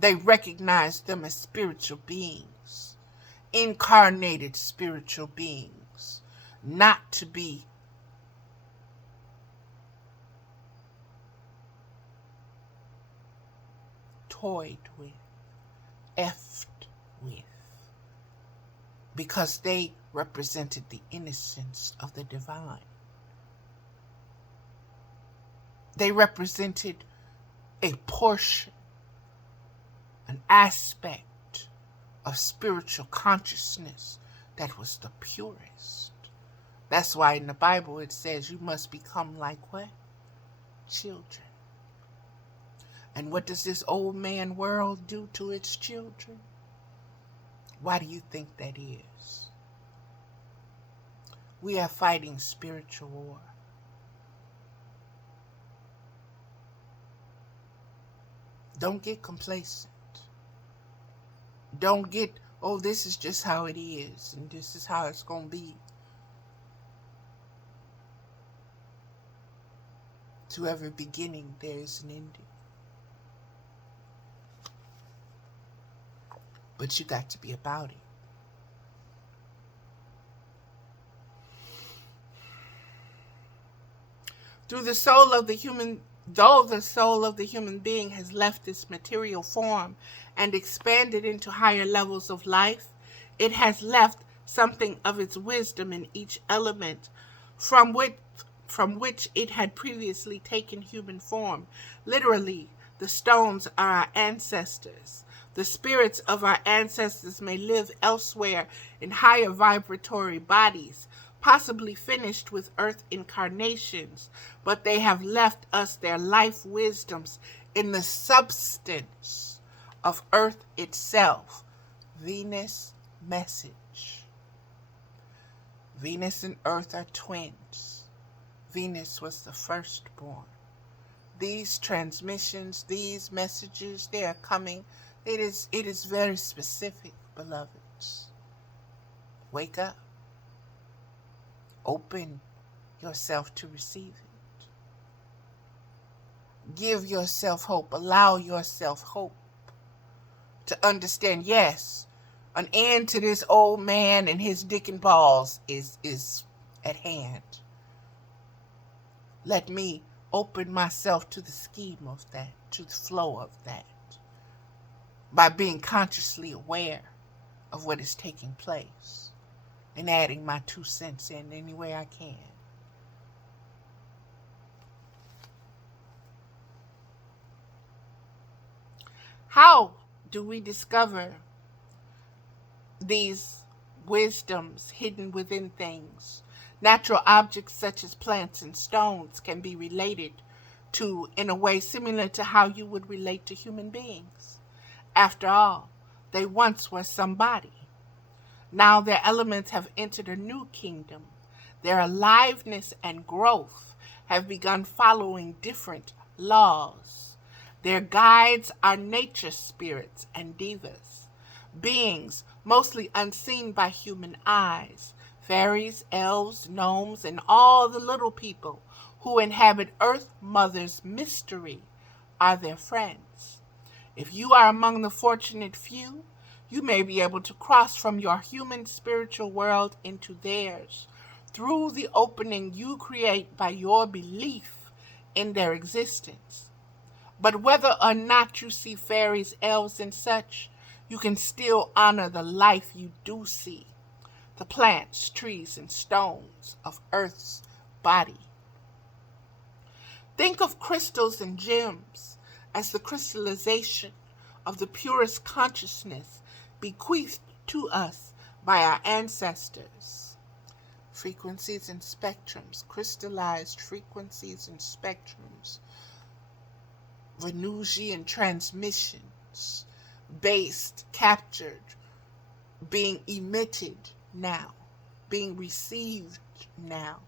They recognized them as spiritual beings, incarnated spiritual beings, not to be toyed with, effed with, because they represented the innocence of the divine. They represented a portion, an aspect of spiritual consciousness that was the purest. That's why in the Bible it says you must become like what? Children. And what does this old man world do to its children? Why do you think that is? We are fighting spiritual war. Don't get complacent. Don't get, oh, this is just how it is, and this is how it's going to be. To every beginning, there is an ending. But you got to be about it. Though the soul of the human being has left its material form and expanded into higher levels of life, it has left something of its wisdom in each element from which it had previously taken human form. Literally, the stones are our ancestors. The spirits of our ancestors may live elsewhere in higher vibratory bodies, possibly finished with earth incarnations, but they have left us their life wisdoms in the substance of earth itself. Venus message. Venus and earth are twins. Venus was the firstborn. These transmissions, these messages, they are coming. It is very specific, beloveds. Wake up. Open yourself to receive it. Give yourself hope. Allow yourself hope to understand, yes, an end to this old man and his dick and balls is at hand. Let me open myself to the scheme of that, to the flow of that, by being consciously aware of what is taking place and adding my 2 cents in any way I can. How do we discover these wisdoms hidden within things? Natural objects such as plants and stones can be related to in a way similar to how you would relate to human beings. After all, they once were somebody. Now their elements have entered a new kingdom. Their aliveness and growth have begun following different laws. Their guides are nature spirits and devas, beings mostly unseen by human eyes, fairies, elves, gnomes, and all the little people who inhabit Earth Mother's mystery are their friends. If you are among the fortunate few, you may be able to cross from your human spiritual world into theirs through the opening you create by your belief in their existence. But whether or not you see fairies, elves, and such, you can still honor the life you do see, the plants, trees, and stones of Earth's body. Think of crystals and gems as the crystallization of the purest consciousness bequeathed to us by our ancestors. Frequencies and spectrums, crystallized frequencies and spectrums, Venusian transmissions, based, captured, being emitted now, being received now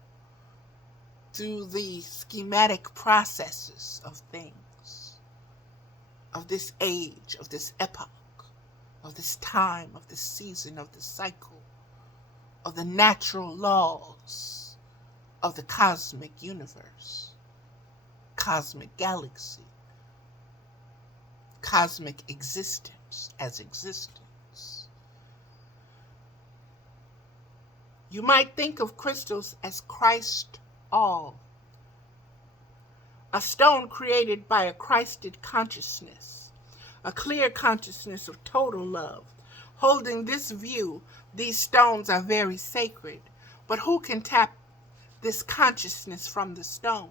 through the schematic processes of things, of this age, of this epoch, of this time, of this season, of the cycle, of the natural laws of the cosmic universe. cosmic galaxy, cosmic existence as existence. You might think of crystals as Christ all, a stone created by a Christed consciousness, a clear consciousness of total love. Holding this view, these stones are very sacred, but who can tap this consciousness from the stone?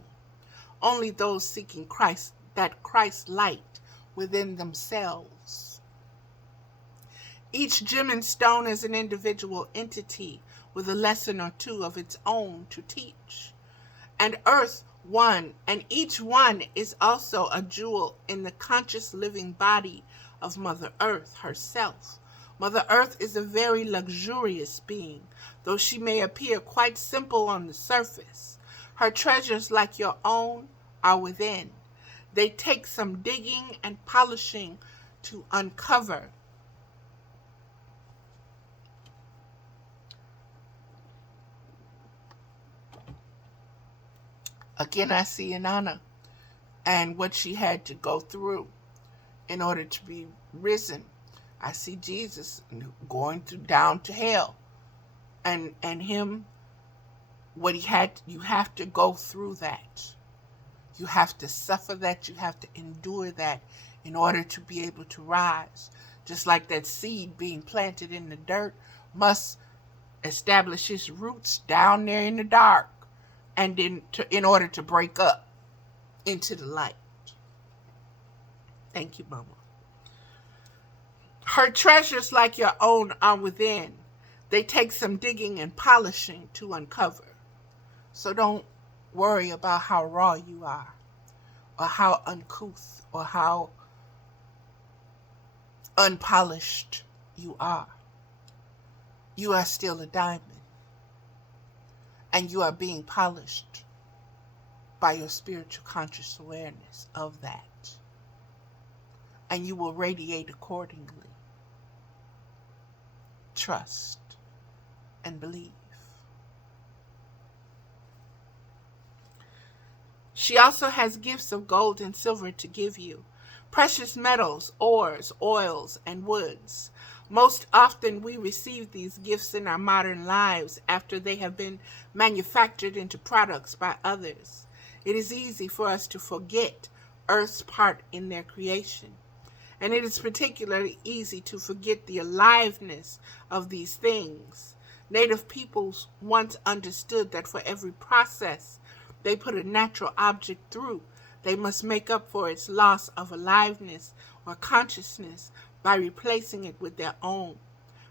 Only those seeking Christ, that Christ light within themselves. Each gem and stone is an individual entity with a lesson or two of its own to teach. And earth one, and each one is also a jewel in the conscious living body of Mother Earth herself. Mother Earth is a very luxurious being, though she may appear quite simple on the surface. Her treasures, like your own, are within. They take some digging and polishing to uncover. Again, I see Inanna and what she had to go through in order to be risen. I see Jesus going down to hell, and him, what he had. You have to go through that. You have to suffer that. You have to endure that in order to be able to rise. Just like that seed being planted in the dirt must establish its roots down there in the dark, and then in order to break up into the light. Thank you, Mama. Her treasures, like your own, are within. They take some digging and polishing to uncover. So don't worry about how raw you are, or how uncouth, or how unpolished you are. You are still a diamond, and you are being polished by your spiritual conscious awareness of that. And you will radiate accordingly. Trust and believe. She also has gifts of gold and silver to give you, precious metals, ores, oils, and woods. Most often we receive these gifts in our modern lives after they have been manufactured into products by others. It is easy for us to forget Earth's part in their creation. And it is particularly easy to forget the aliveness of these things. Native peoples once understood that for every process they put a natural object through, they must make up for its loss of aliveness or consciousness by replacing it with their own.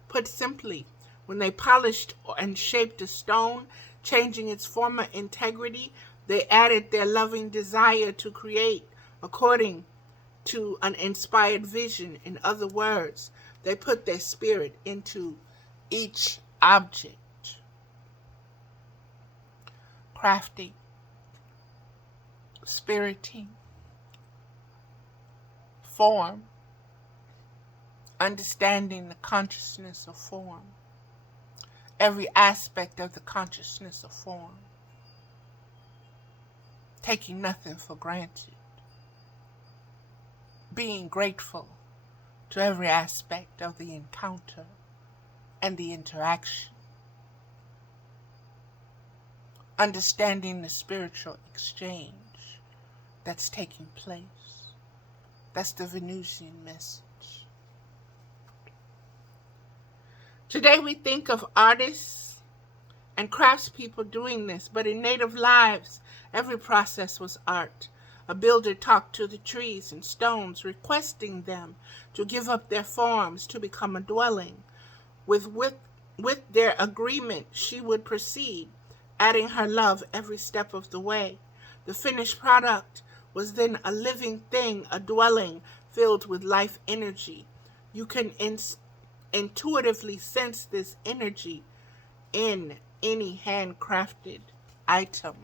Put simply, when they polished and shaped a stone, changing its former integrity, they added their loving desire to create according to an inspired vision. In other words, they put their spirit into each object. Crafting, spiriting, form, understanding the consciousness of form, every aspect of the consciousness of form, taking nothing for granted, being grateful to every aspect of the encounter and the interaction, understanding the spiritual exchange that's taking place. That's the Venusian message. Today we think of artists and craftspeople doing this, but in native lives, every process was art. A builder talked to the trees and stones, requesting them to give up their forms to become a dwelling. With their agreement, she would proceed, adding her love every step of the way. The finished product was then a living thing, a dwelling filled with life energy. You can intuitively sense this energy in any handcrafted item.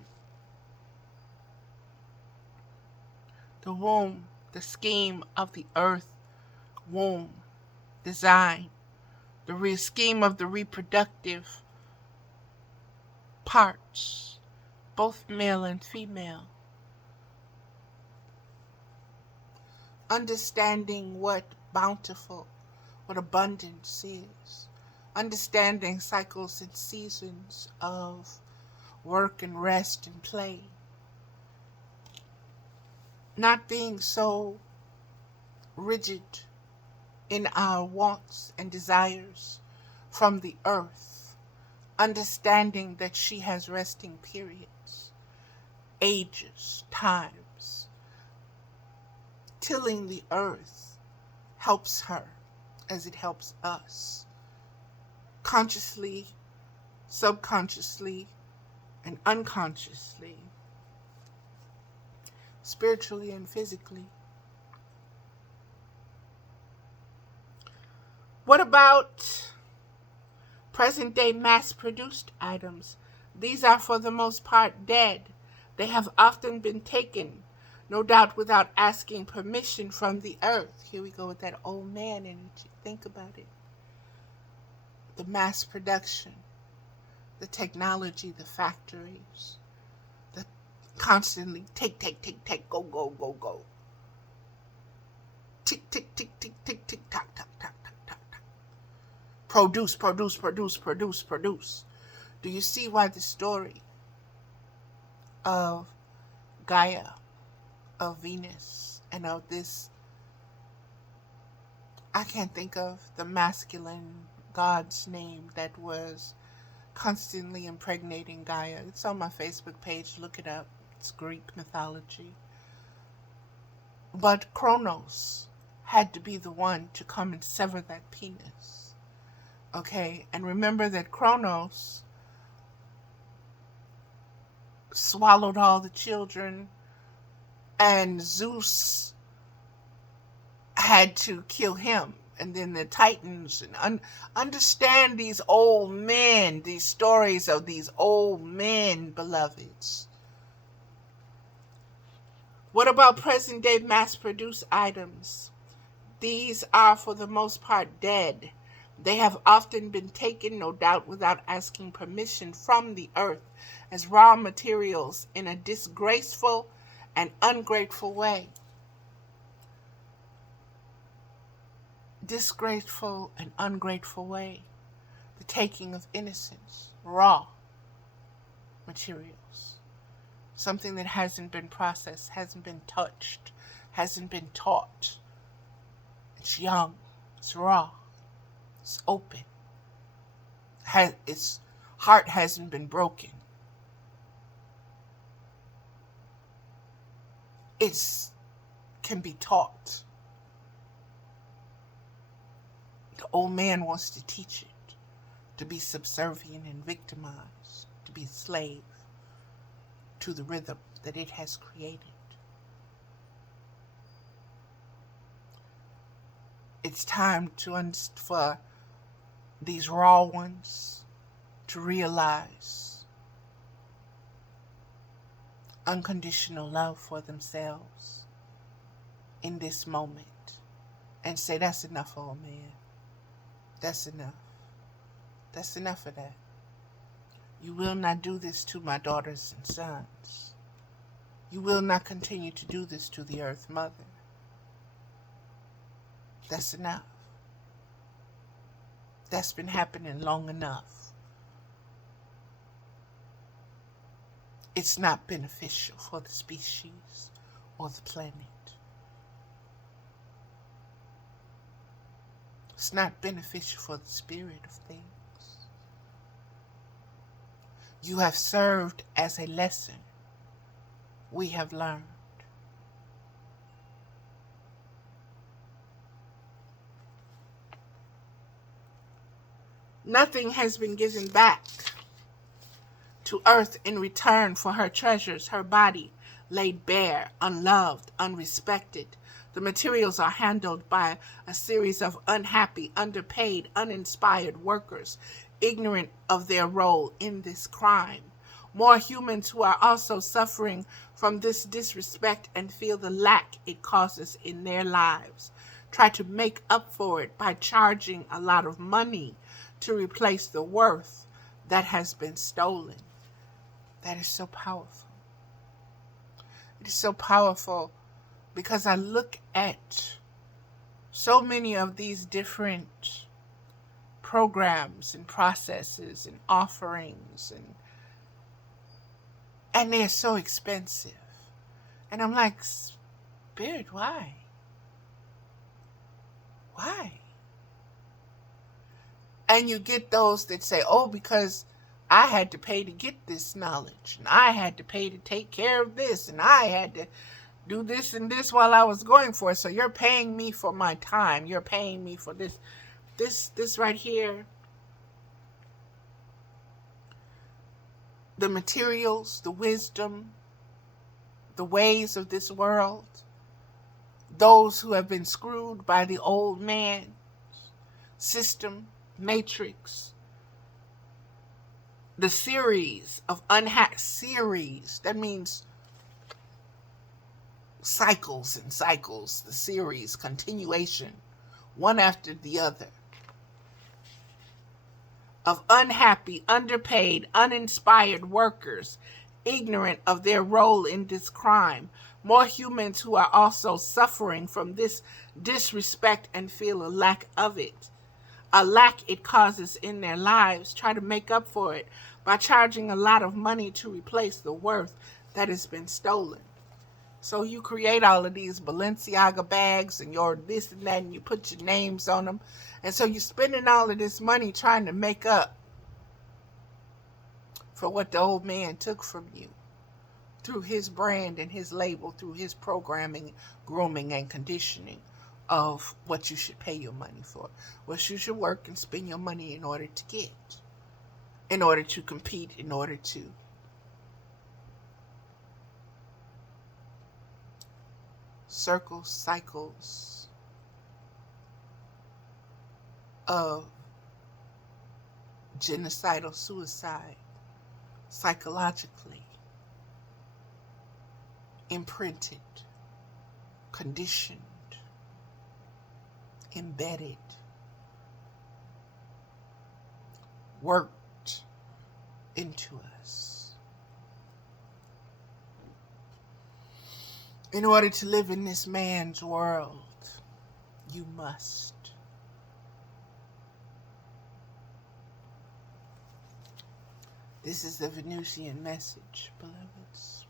The womb, the scheme of the earth womb design, the scheme of the reproductive parts, both male and female, understanding what bountiful, what abundance is, understanding cycles and seasons of work and rest and play, not being so rigid in our wants and desires from the earth, understanding that she has resting periods, ages, times. Tilling the earth helps her as it helps us, consciously, subconsciously, and unconsciously, spiritually and physically. What about present-day mass-produced items? These are for the most part dead. They have often been taken, no doubt without asking permission from the earth. Here we go with that old man energy. Think about it. The mass production, the technology, the factories, the constantly take, go, go, go, go. Tick, tick, tick, tick, tick, tick, tock, tock, tock, tock, tock, tock. Produce, produce, produce, produce, produce. Do you see why the story of Gaia, of Venus, and of this, I can't think of the masculine god's name that was constantly impregnating Gaia. It's on my Facebook page. Look it up. It's Greek mythology. But Kronos had to be the one to come and sever that penis. Okay? And remember that Kronos swallowed all the children, and Zeus had to kill him. And then the Titans, and understand these old men, these stories of these old men, beloveds. What about present-day mass-produced items? These are for the most part dead. They have often been taken, no doubt without asking permission from the earth, as raw materials in a disgraceful and ungrateful way. Disgraceful and ungrateful way. The taking of innocence, raw materials. Something that hasn't been processed, hasn't been touched, hasn't been taught. It's young, it's raw, it's open. Its heart hasn't been broken. It can be taught. The old man wants to teach it, to be subservient and victimized, to be a slave to the rhythm that it has created. It's time for these raw ones to realize unconditional love for themselves in this moment and say, that's enough, old man. That's enough. That's enough of that. You will not do this to my daughters and sons. You will not continue to do this to the earth mother. That's enough. That's been happening long enough. It's not beneficial for the species or the planet. It's not beneficial for the spirit of things. You have served as a lesson. We have learned. Nothing has been given back to earth in return for her treasures, her body laid bare, unloved, unrespected. The materials are handled by a series of unhappy, underpaid, uninspired workers, ignorant of their role in this crime. More humans who are also suffering from this disrespect and feel the lack it causes in their lives. Try to make up for it by charging a lot of money to replace the worth that has been stolen. That is so powerful. It is so powerful because I look at so many of these different programs and processes and offerings, and they're so expensive. And I'm like, Spirit, why? Why? And you get those that say, oh, because I had to pay to get this knowledge, and I had to pay to take care of this, and I had to do this and this while I was going for it. So you're paying me for my time. You're paying me for this right here. The materials, the wisdom, the ways of this world. Those who have been screwed by the old man system, matrix. The series of series. That means cycles and cycles. The series, continuation, one after the other, of unhappy, underpaid, uninspired workers, ignorant of their role in this crime. More humans who are also suffering from this disrespect and feel a lack of it. A lack it causes in their lives. Try to make up for it by charging a lot of money to replace the worth that has been stolen. So you create all of these Balenciaga bags and your this and that, and you put your names on them. And so you're spending all of this money trying to make up for what the old man took from you through his brand and his label, through his programming, grooming, and conditioning of what you should pay your money for, what you should work and spend your money in order to get, in order to compete, in order to circles, cycles of genocidal suicide, psychologically imprinted, conditioned, embedded, worked into us. In order to live in this man's world, you must. This is the Venusian message, beloveds.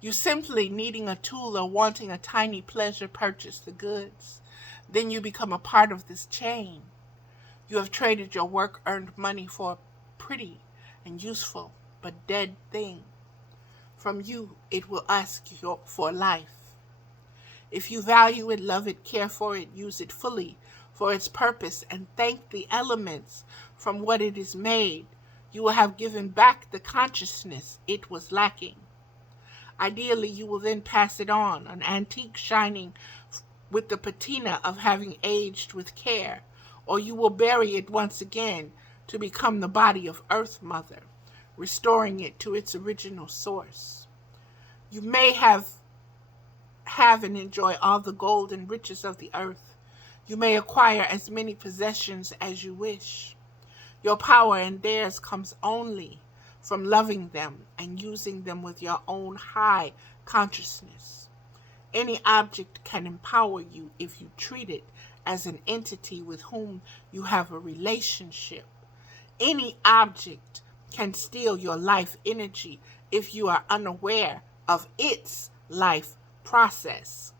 You simply needing a tool or wanting a tiny pleasure purchase the goods. Then you become a part of this chain. You have traded your work-earned money for a pretty and useful but dead thing. From you, it will ask you for life. If you value it, love it, care for it, use it fully for its purpose, and thank the elements from what it is made, you will have given back the consciousness it was lacking. Ideally, you will then pass it on, an antique shining with the patina of having aged with care, or you will bury it once again to become the body of Earth Mother, restoring it to its original source. You may have and enjoy all the gold and riches of the earth. You may acquire as many possessions as you wish. Your power and theirs comes only from loving them and using them with your own high consciousness. Any object can empower you if you treat it as an entity with whom you have a relationship. Any object can steal your life energy if you are unaware of its life process.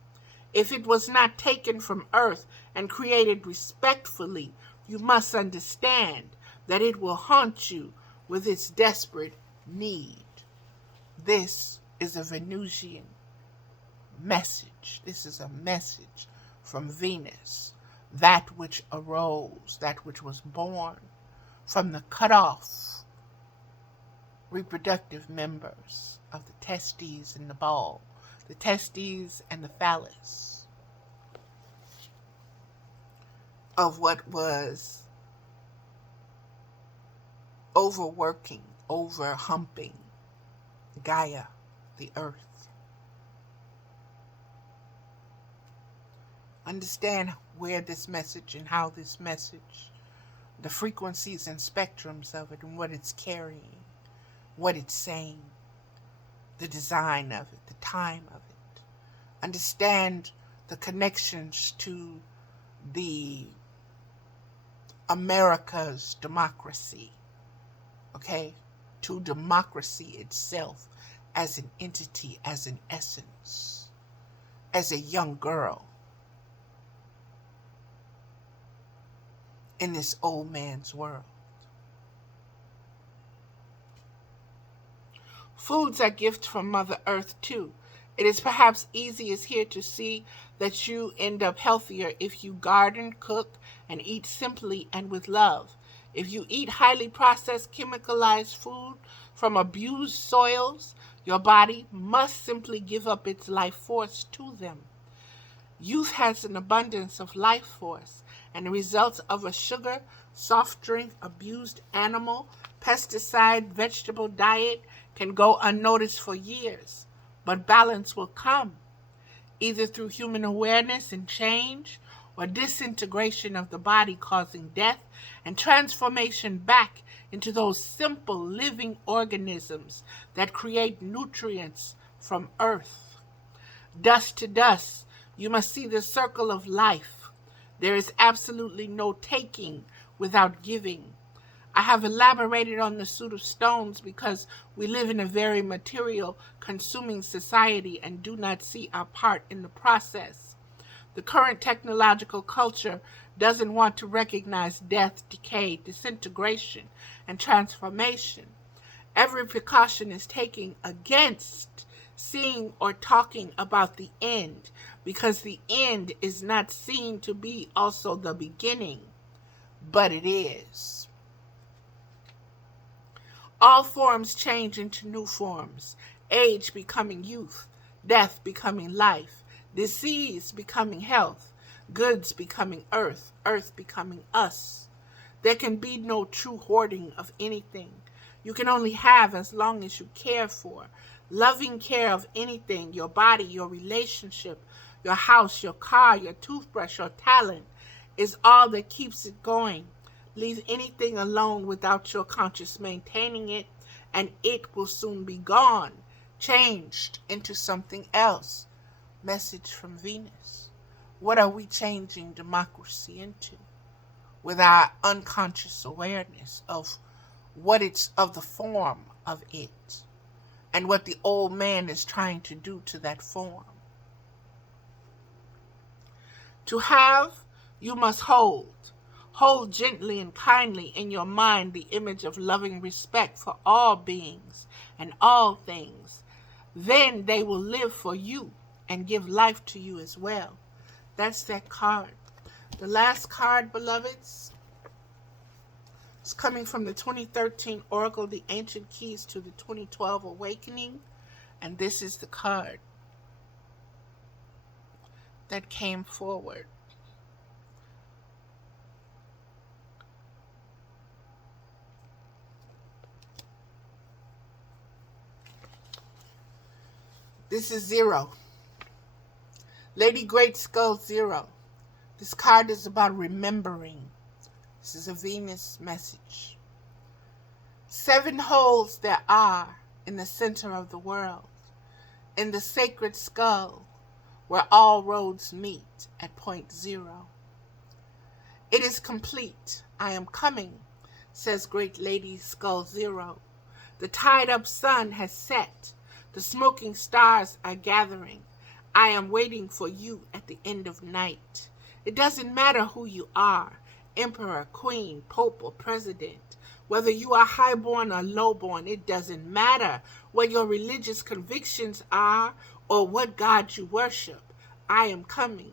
If it was not taken from earth and created respectfully, you must understand that it will haunt you with its desperate need. This is a Venusian message. This is a message from Venus, that which arose, that which was born from the cut off reproductive members of the testes and the ball, the testes and the phallus, of what was overworking, overhumping Gaia, the earth. Understand where this message and how this message, the frequencies and spectrums of it and what it's carrying, what it's saying, the design of it, the time of it. Understand the connections to the America's democracy, okay? To democracy itself as an entity, as an essence, as a young girl in this old man's world. Foods are gifts from Mother Earth too. It is perhaps easiest here to see that you end up healthier if you garden, cook, and eat simply and with love. If you eat highly processed, chemicalized food from abused soils, your body must simply give up its life force to them. Youth has an abundance of life force, and the results of a sugar, soft drink, abused animal, pesticide, vegetable diet can go unnoticed for years, but balance will come, either through human awareness and change, or disintegration of the body causing death and transformation back into those simple living organisms that create nutrients from earth. Dust to dust, you must see the circle of life. There is absolutely no taking without giving. I have elaborated on the suit of stones because we live in a very material, consuming society and do not see our part in the process. The current technological culture doesn't want to recognize death, decay, disintegration, and transformation. Every precaution is taken against seeing or talking about the end, because the end is not seen to be also the beginning, but it is. All forms change into new forms, age becoming youth, death becoming life, disease becoming health, goods becoming earth, earth becoming us. There can be no true hoarding of anything. You can only have as long as you care for. Loving care of anything, your body, your relationship, your house, your car, your toothbrush, your talent, is all that keeps it going. Leave anything alone without your conscious maintaining it, and it will soon be gone, changed into something else. Message from Venus. What are we changing democracy into? With our unconscious awareness of what it's, of the form of it, and what the old man is trying to do to that form. To have, you must hold. Hold gently and kindly in your mind the image of loving respect for all beings and all things. Then they will live for you and give life to you as well. That's that card. The last card, beloveds, is coming from the 2013 Oracle, The Ancient Keys to the 2012 Awakening. And this is the card that came forward. This is Zero. Lady Great Skull Zero. This card is about remembering. This is a Venus message. 7 holes there are in the center of the world, in the sacred skull, where all roads meet at point 0. It is complete. I am coming, says Great Lady Skull Zero. The tied-up sun has set. The smoking stars are gathering. I am waiting for you at the end of night. It doesn't matter who you are, emperor, queen, pope, or president. Whether you are highborn or lowborn, it doesn't matter what your religious convictions are or what God you worship. I am coming.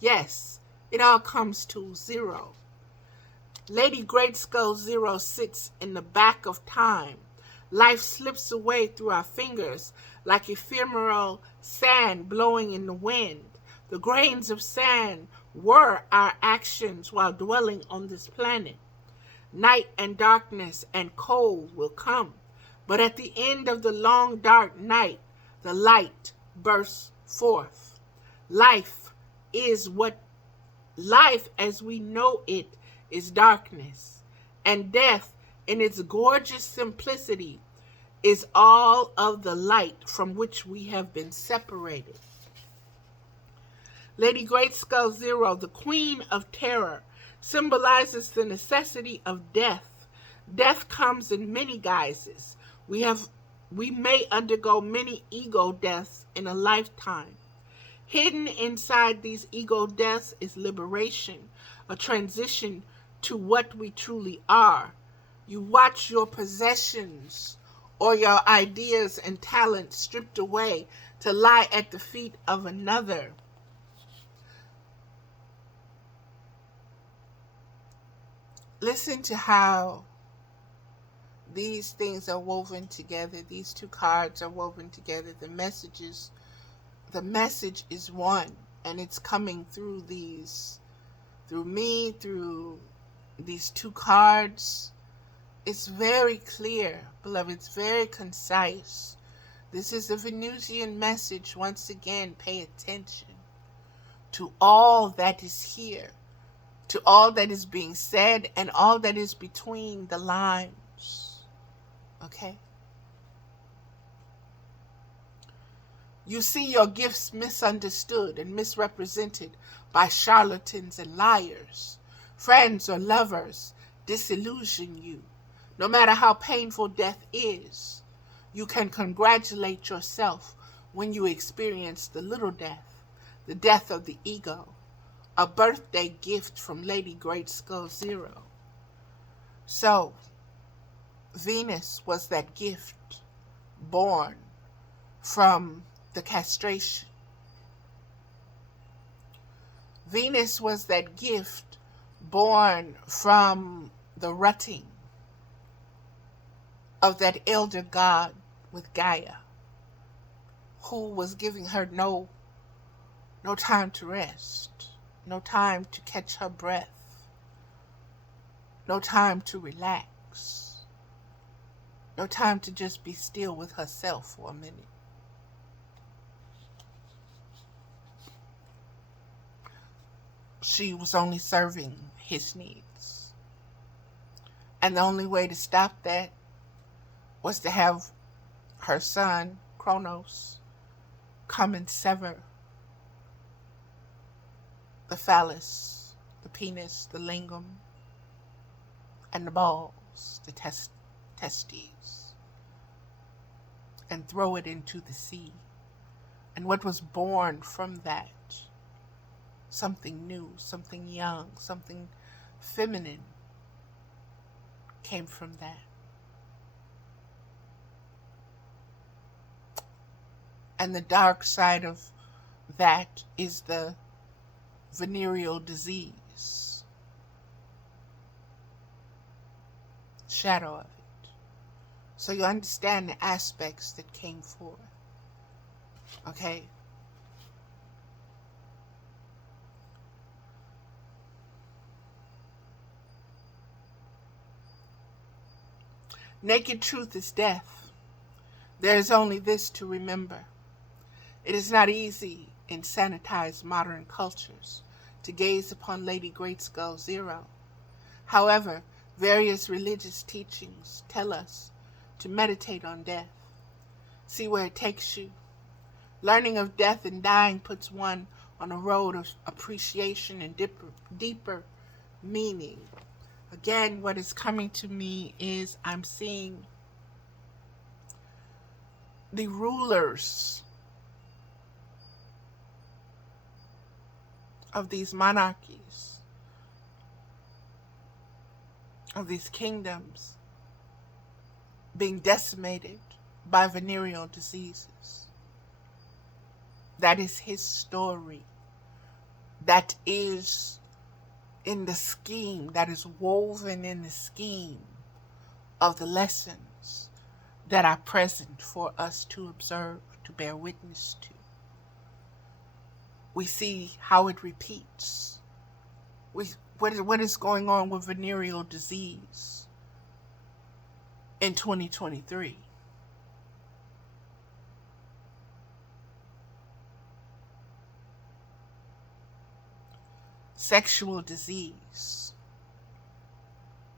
Yes, it all comes to 0. Lady Great Skull Zero sits in the back of time. Life slips away through our fingers like ephemeral sand blowing in the wind. The grains of sand were our actions while dwelling on this planet. Night and darkness and cold will come, but at the end of the long dark night, the light bursts forth. Life as we know it is darkness, and death in its gorgeous simplicity is all of the light from which we have been separated. Lady Great Skull Zero, the Queen of Terror, symbolizes the necessity of death. Death comes in many guises. We may undergo many ego deaths in a lifetime. Hidden inside these ego deaths is liberation, a transition to what we truly are. You watch your possessions or your ideas and talents stripped away to lie at the feet of another. Listen to how these things are woven together. These two cards are woven together. The message is one, and it's coming through me, through these two cards. It's very clear, beloved. It's very concise. This is the Venusian message. Once again, pay attention to all that is here, to all that is being said, and all that is between the lines. Okay? You see your gifts misunderstood and misrepresented by charlatans and liars. Friends or lovers disillusion you. No matter how painful death is, you can congratulate yourself when you experience the little death, the death of the ego, a birthday gift from Lady Great Skull Zero. So, Venus was that gift born from the castration. Venus was that gift born from the rutting of that elder god with Gaia, who was giving her no time to rest, no time to catch her breath, no time to relax, no time to just be still with herself for a minute. She was only serving his needs. And the only way to stop that was to have her son, Kronos, come and sever the phallus, the penis, the lingam, and the balls, the testes, and throw it into the sea. And what was born from that, something new, something young, something feminine, came from that. And the dark side of that is the venereal disease, shadow of it. So you understand the aspects that came forth. Okay? Naked truth is death. There is only this to remember. It is not easy in sanitized modern cultures to gaze upon Lady Great Skull Zero. However, various religious teachings tell us to meditate on death. See where it takes you. Learning of death and dying puts one on a road of appreciation and deeper meaning. Again, what is coming to me is I'm seeing the rulers of these monarchies, of these kingdoms, being decimated by venereal diseases. That is his story. That is in the scheme, that is woven in the scheme of the lessons that are present for us to observe, to bear witness to. We see how it repeats. What is going on with venereal disease in 2023? Sexual disease,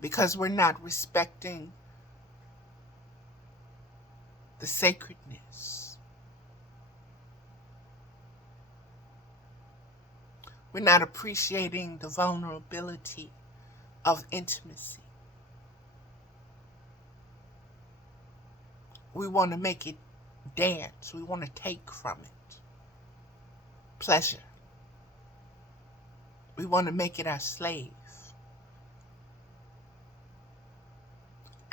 because we're not respecting the sacredness. We're not appreciating the vulnerability of intimacy. We want to make it dance. We want to take from it pleasure. We want to make it our slave.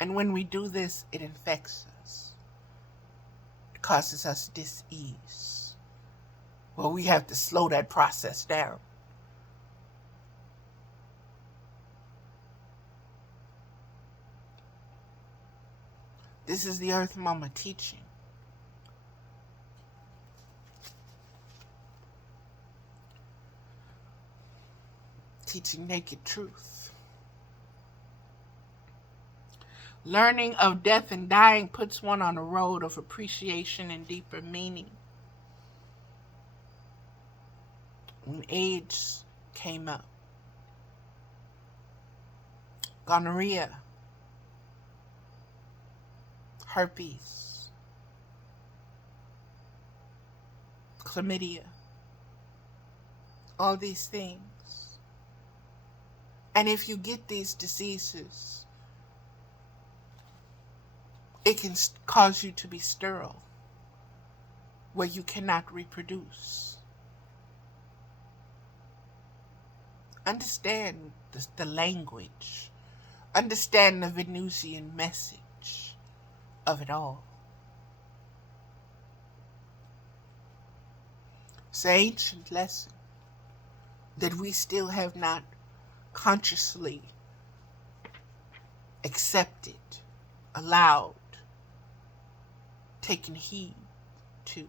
And when we do this, it infects us. It causes us dis-ease. Well, we have to slow that process down. This is the Earth Mama teaching. Teaching naked truth. Learning of death and dying puts one on a road of appreciation and deeper meaning. When AIDS came up, gonorrhea, herpes, chlamydia, all these things. And if you get these diseases, it can cause you to be sterile, where you cannot reproduce. Understand the language. Understand the Venusian message of it all. It's an ancient lesson that we still have not consciously accepted, allowed, taken heed to.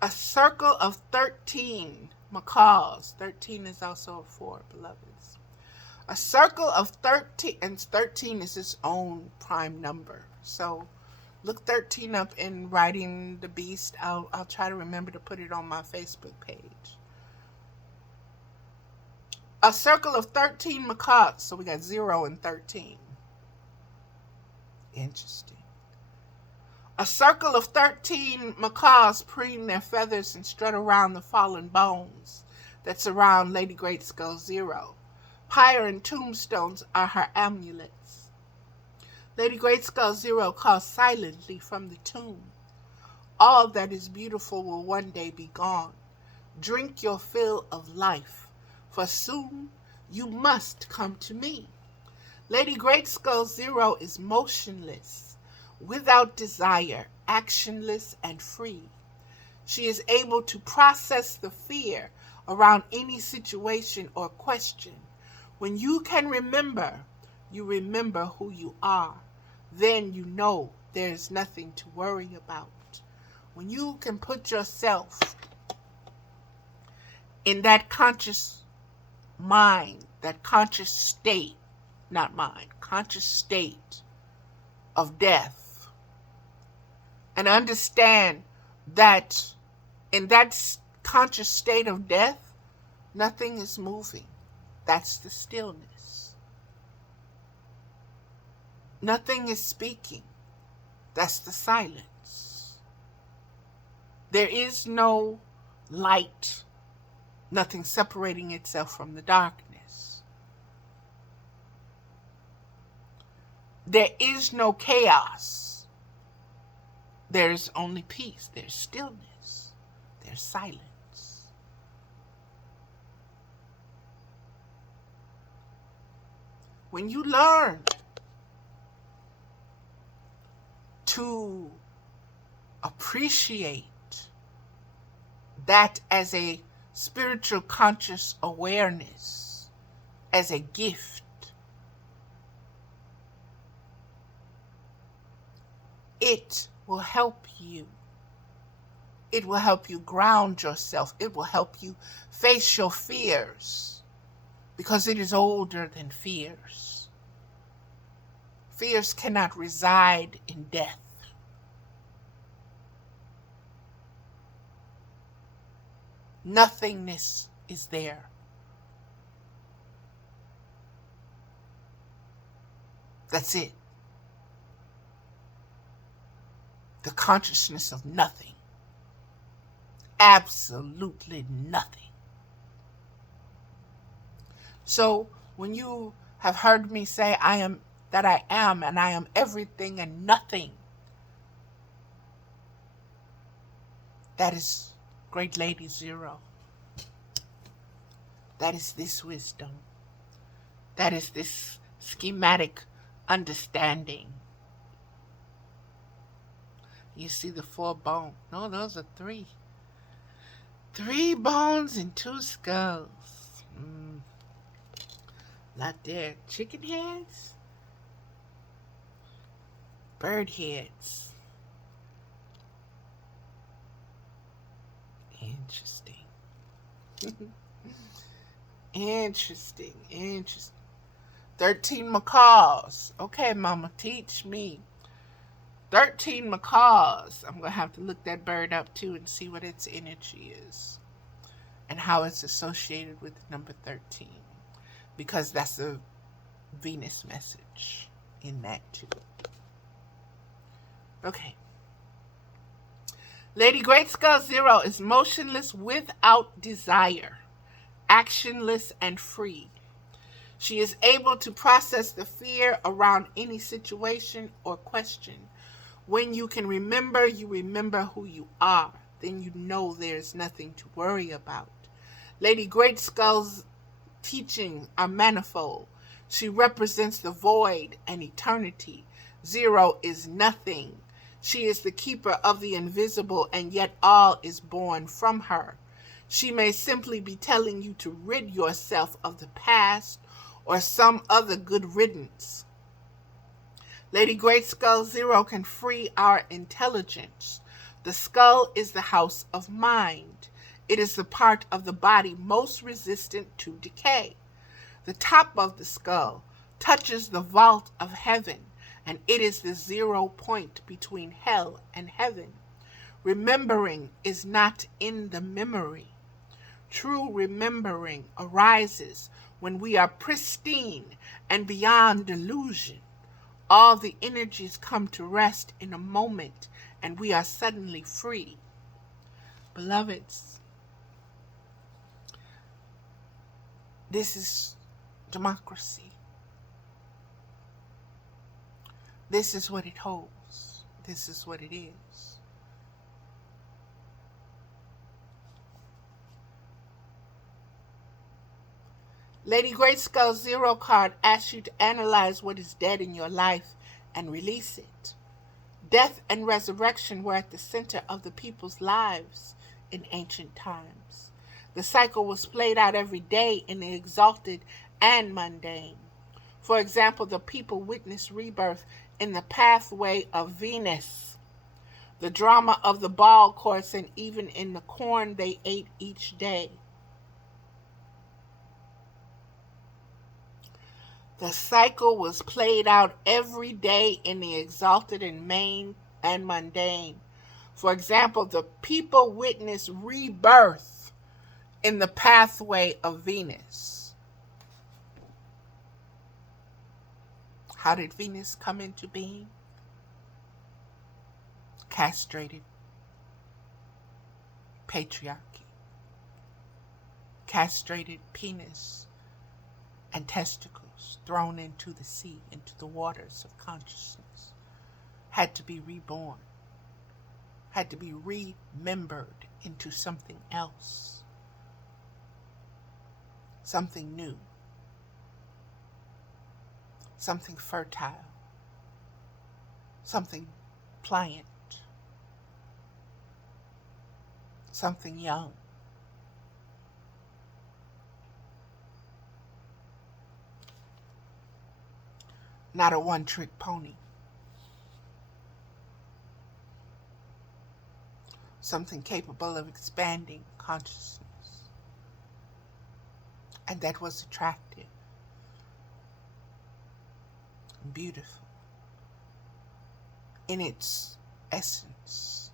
A circle of 13 macaws. 13 is also a 4, beloveds. A circle of 13, and 13 is its own prime number. So look 13 up in Writing the Beast. I'll try to remember to put it on my Facebook page. A circle of 13 macaws. So we got 0 and 13. Interesting. A circle of 13 macaws preen their feathers and strut around the fallen bones that surround Lady Great Skull Zero. Pyre and tombstones are her amulets. Lady Great Skull Zero calls silently from the tomb. All that is beautiful will one day be gone. Drink your fill of life, for soon you must come to me. Lady Great Skull Zero is motionless, without desire, actionless and free. She is able to process the fear around any situation or question. When you can remember, you remember who you are. Then you know there's nothing to worry about. When you can put yourself in that conscious mind, that conscious state, not mind, conscious state of death, and understand that in that conscious state of death, nothing is moving. That's the stillness. Nothing is speaking. That's the silence. There is no light, nothing separating itself from the darkness. There is no chaos. There's only peace. There's stillness. There's silence. When you learn to appreciate that as a spiritual conscious awareness, as a gift, it will help you. It will help you ground yourself. It will help you face your fears, because it is older than fears. Fears cannot reside in death. Nothingness is there. That's it. The consciousness of nothing. Absolutely nothing. So when you have heard me say I am that I am and I am everything and nothing, that is Great Lady Zero. That is this wisdom. That is this schematic understanding. You see the 4 bones. No, those are 3. 3 bones and 2 skulls. Not there. Chicken heads? Bird heads. Interesting. Interesting. 13 macaws. Okay, Mama, teach me. 13 macaws. I'm going to have to look that bird up too and see what its energy is and how it's associated with the number 13, because that's a Venus message in that too. Okay. Lady Great Skull Zero is motionless without desire, actionless and free. She is able to process the fear around any situation or question. When you can remember, you remember who you are. Then you know there's nothing to worry about. Lady Great Skull's teachings are manifold. She represents the void and eternity. Zero is nothing. She is the keeper of the invisible, and yet all is born from her. She may simply be telling you to rid yourself of the past or some other good riddance. Lady Great Skull Zero can free our intelligence. The skull is the house of mind. It is the part of the body most resistant to decay. The top of the skull touches the vault of heaven, and it is the 0 point between hell and heaven. Remembering is not in the memory. True remembering arises when we are pristine and beyond delusion. All the energies come to rest in a moment, and we are suddenly free. Beloveds, this is democracy. This is what it holds. This is what it is. Lady Great Skull Zero card asks you to analyze what is dead in your life and release it. Death and resurrection were at the center of the people's lives in ancient times. The cycle was played out every day in the exalted and mundane. For example, the people witnessed rebirth in the pathway of Venus, the drama of the ball course, and even in the corn they ate each day. The cycle was played out every day in the exalted and mundane. For example, the people witnessed rebirth in the pathway of Venus. How did Venus come into being? Castrated. Patriarchy. Castrated penis and testicles thrown into the sea, into the waters of consciousness, had to be reborn, had to be remembered into something else, something new, something fertile, something pliant, something young. Not a one-trick pony. Something capable of expanding consciousness. And that was attractive, and beautiful in its essence,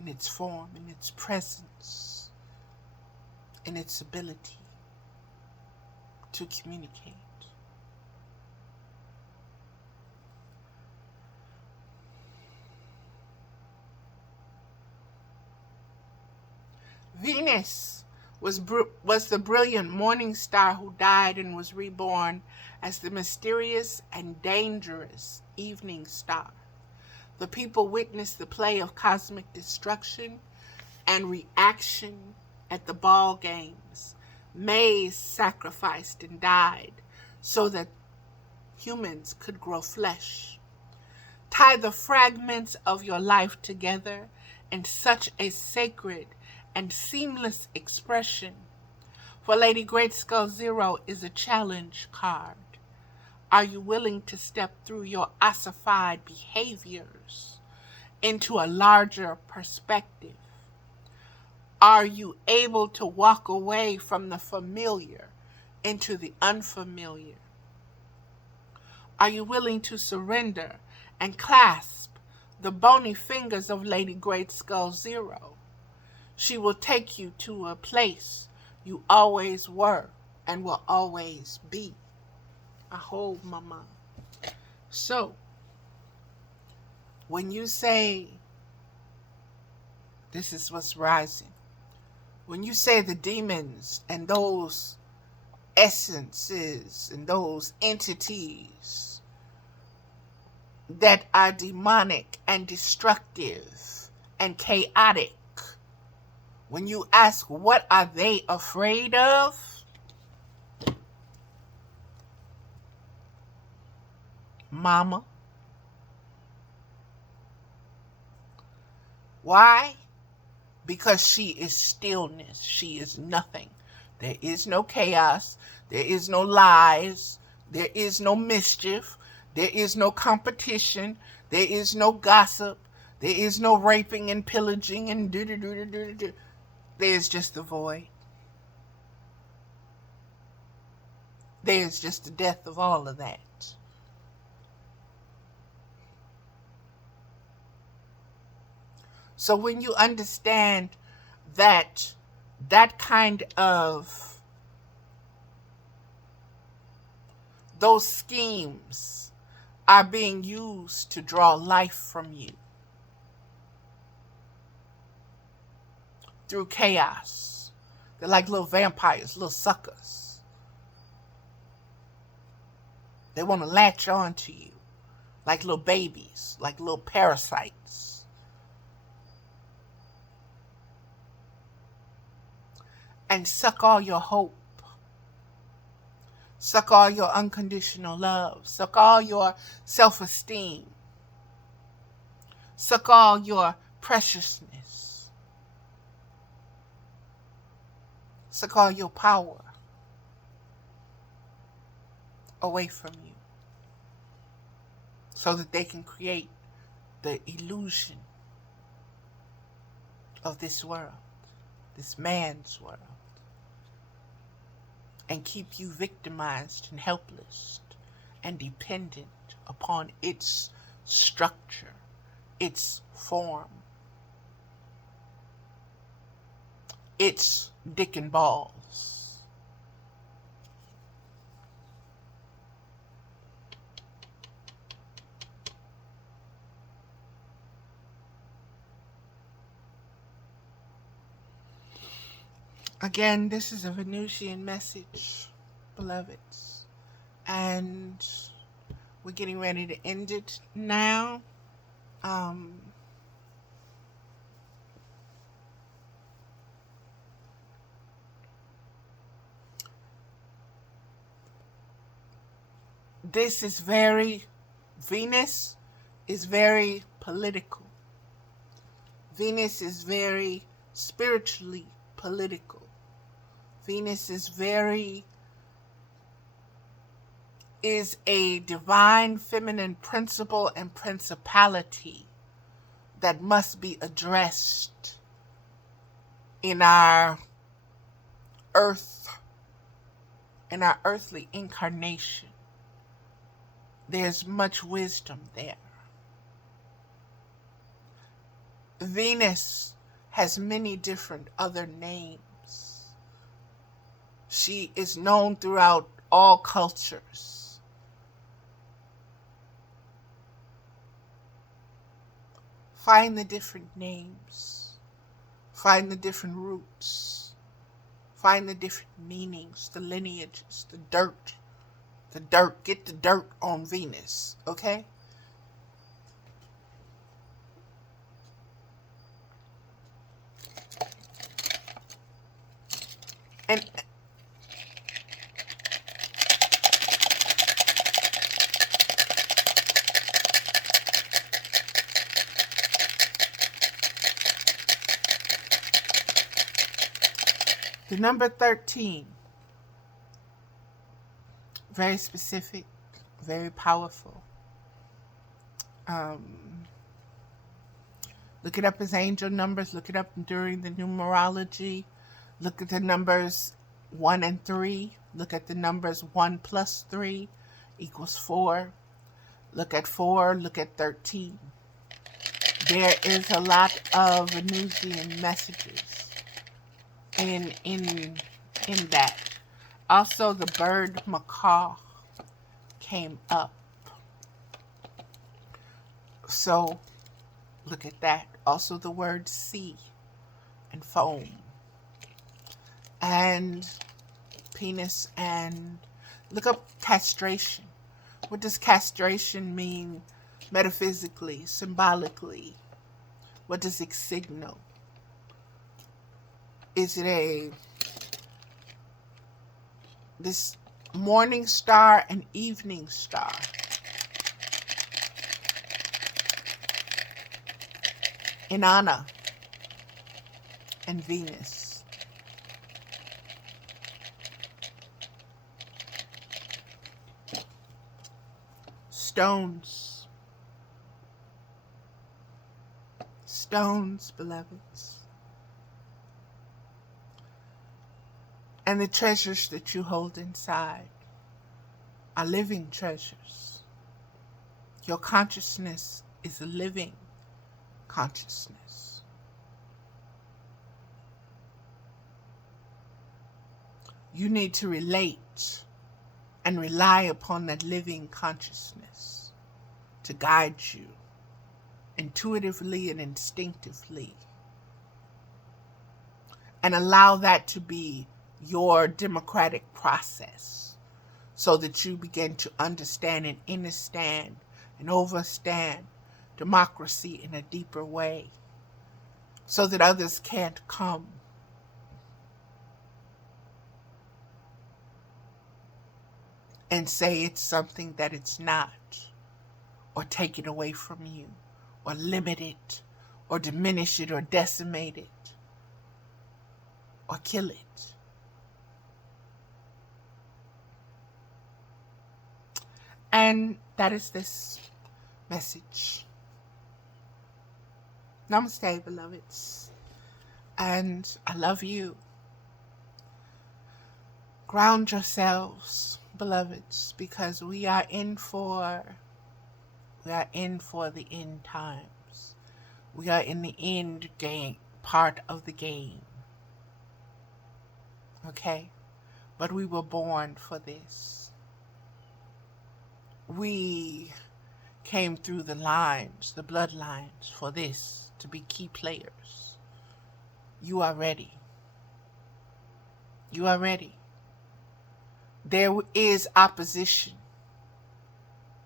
in its form, in its presence, in its ability to communicate. Venus was the brilliant morning star who died and was reborn as the mysterious and dangerous evening star. The people witnessed the play of cosmic destruction and reaction at the ball games. Maize sacrificed and died so that humans could grow flesh. Tie the fragments of your life together in such a sacred and seamless expression. For Lady Great Skull Zero is a challenge card. Are you willing to step through your ossified behaviors into a larger perspective? Are you able to walk away from the familiar into the unfamiliar? Are you willing to surrender and clasp the bony fingers of Lady Great Skull Zero? She will take you to a place you always were and will always be. I hold mama. So, when you say, this is what's rising, when you say the demons and those essences and those entities that are demonic and destructive and chaotic, when you ask what are they afraid of, mama, why? Because she is stillness. She is nothing. There is no chaos. There is no lies. There is no mischief. There is no competition. There is no gossip. There is no raping and pillaging and do-do-do-do-do-do. There's just the void. There's just the death of all of that. So when you understand that kind of, those schemes are being used to draw life from you through chaos. They're like little vampires, little suckers. They want to latch on to you like little babies, like little parasites. And suck all your hope. Suck all your unconditional love. Suck all your self-esteem. Suck all your preciousness. Suck all your power away from you so that they can create the illusion of this world, this man's world, and keep you victimized and helpless and dependent upon its structure, its form, its dick and balls. Again, this is a Venusian message, beloveds. And we're getting ready to end it now. This is Venus is very political. Venus is very spiritually political. Venus is a divine feminine principle and principality that must be addressed in our earthly incarnation. There's much wisdom there. Venus has many different other names. She is known throughout all cultures. Find the different names Find the different roots. Find the different meanings, the lineages, the dirt. The dirt. Get the dirt on Venus, okay? And the number 13, very specific, very powerful. Look it up as angel numbers. Look it up during the numerology. Look at the numbers 1 and 3. Look at the numbers 1 plus 3 equals 4. Look at 4. Look at 13. There is a lot of Venusian messages in that. Also, the bird macaw came up. So, look at that. Also, the word sea and foam. And penis, and look up castration. What does castration mean metaphysically, symbolically? What does it signal? Is it this morning star and evening star? Inanna and Venus. Stones. Stones, beloveds. And the treasures that you hold inside are living treasures. Your consciousness is a living consciousness. You need to relate and rely upon that living consciousness to guide you intuitively and instinctively, and allow that to be your democratic process so that you begin to understand and understand and overstand democracy in a deeper way so that others can't come and say it's something that it's not, or take it away from you, or limit it, or diminish it, or decimate it, or kill it. And that is this message. Namaste, beloveds. And I love you. Ground yourselves, beloveds, because we are in for the end times. We are in the end game, part of the game. Okay? But we were born for this. We came through the lines, the bloodlines, for this, to be key players. You are ready. You are ready. There is opposition.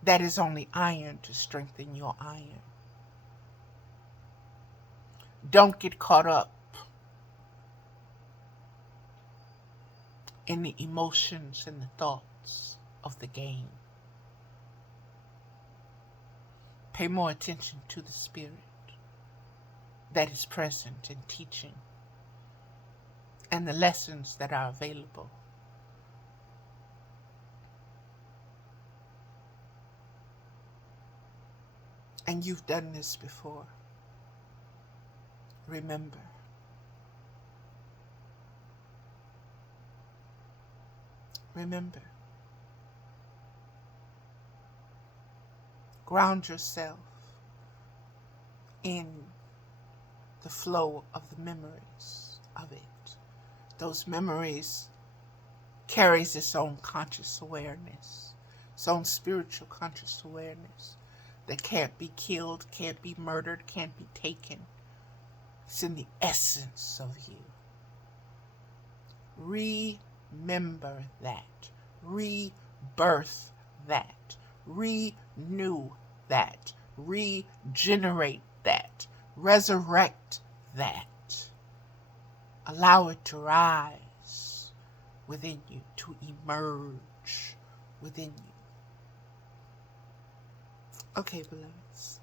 That is only iron to strengthen your iron. Don't get caught up in the emotions and the thoughts of the game. Pay more attention to the spirit that is present in teaching and the lessons that are available. And you've done this before. Remember. Remember. Ground yourself in the flow of the memories of it. Those memories carries its own conscious awareness, its own spiritual conscious awareness that can't be killed, can't be murdered, can't be taken, It's in the essence of you. Remember that. Rebirth that. Renew that. Regenerate that. Resurrect that. Allow it to rise within you, to emerge within you. Okay, beloveds.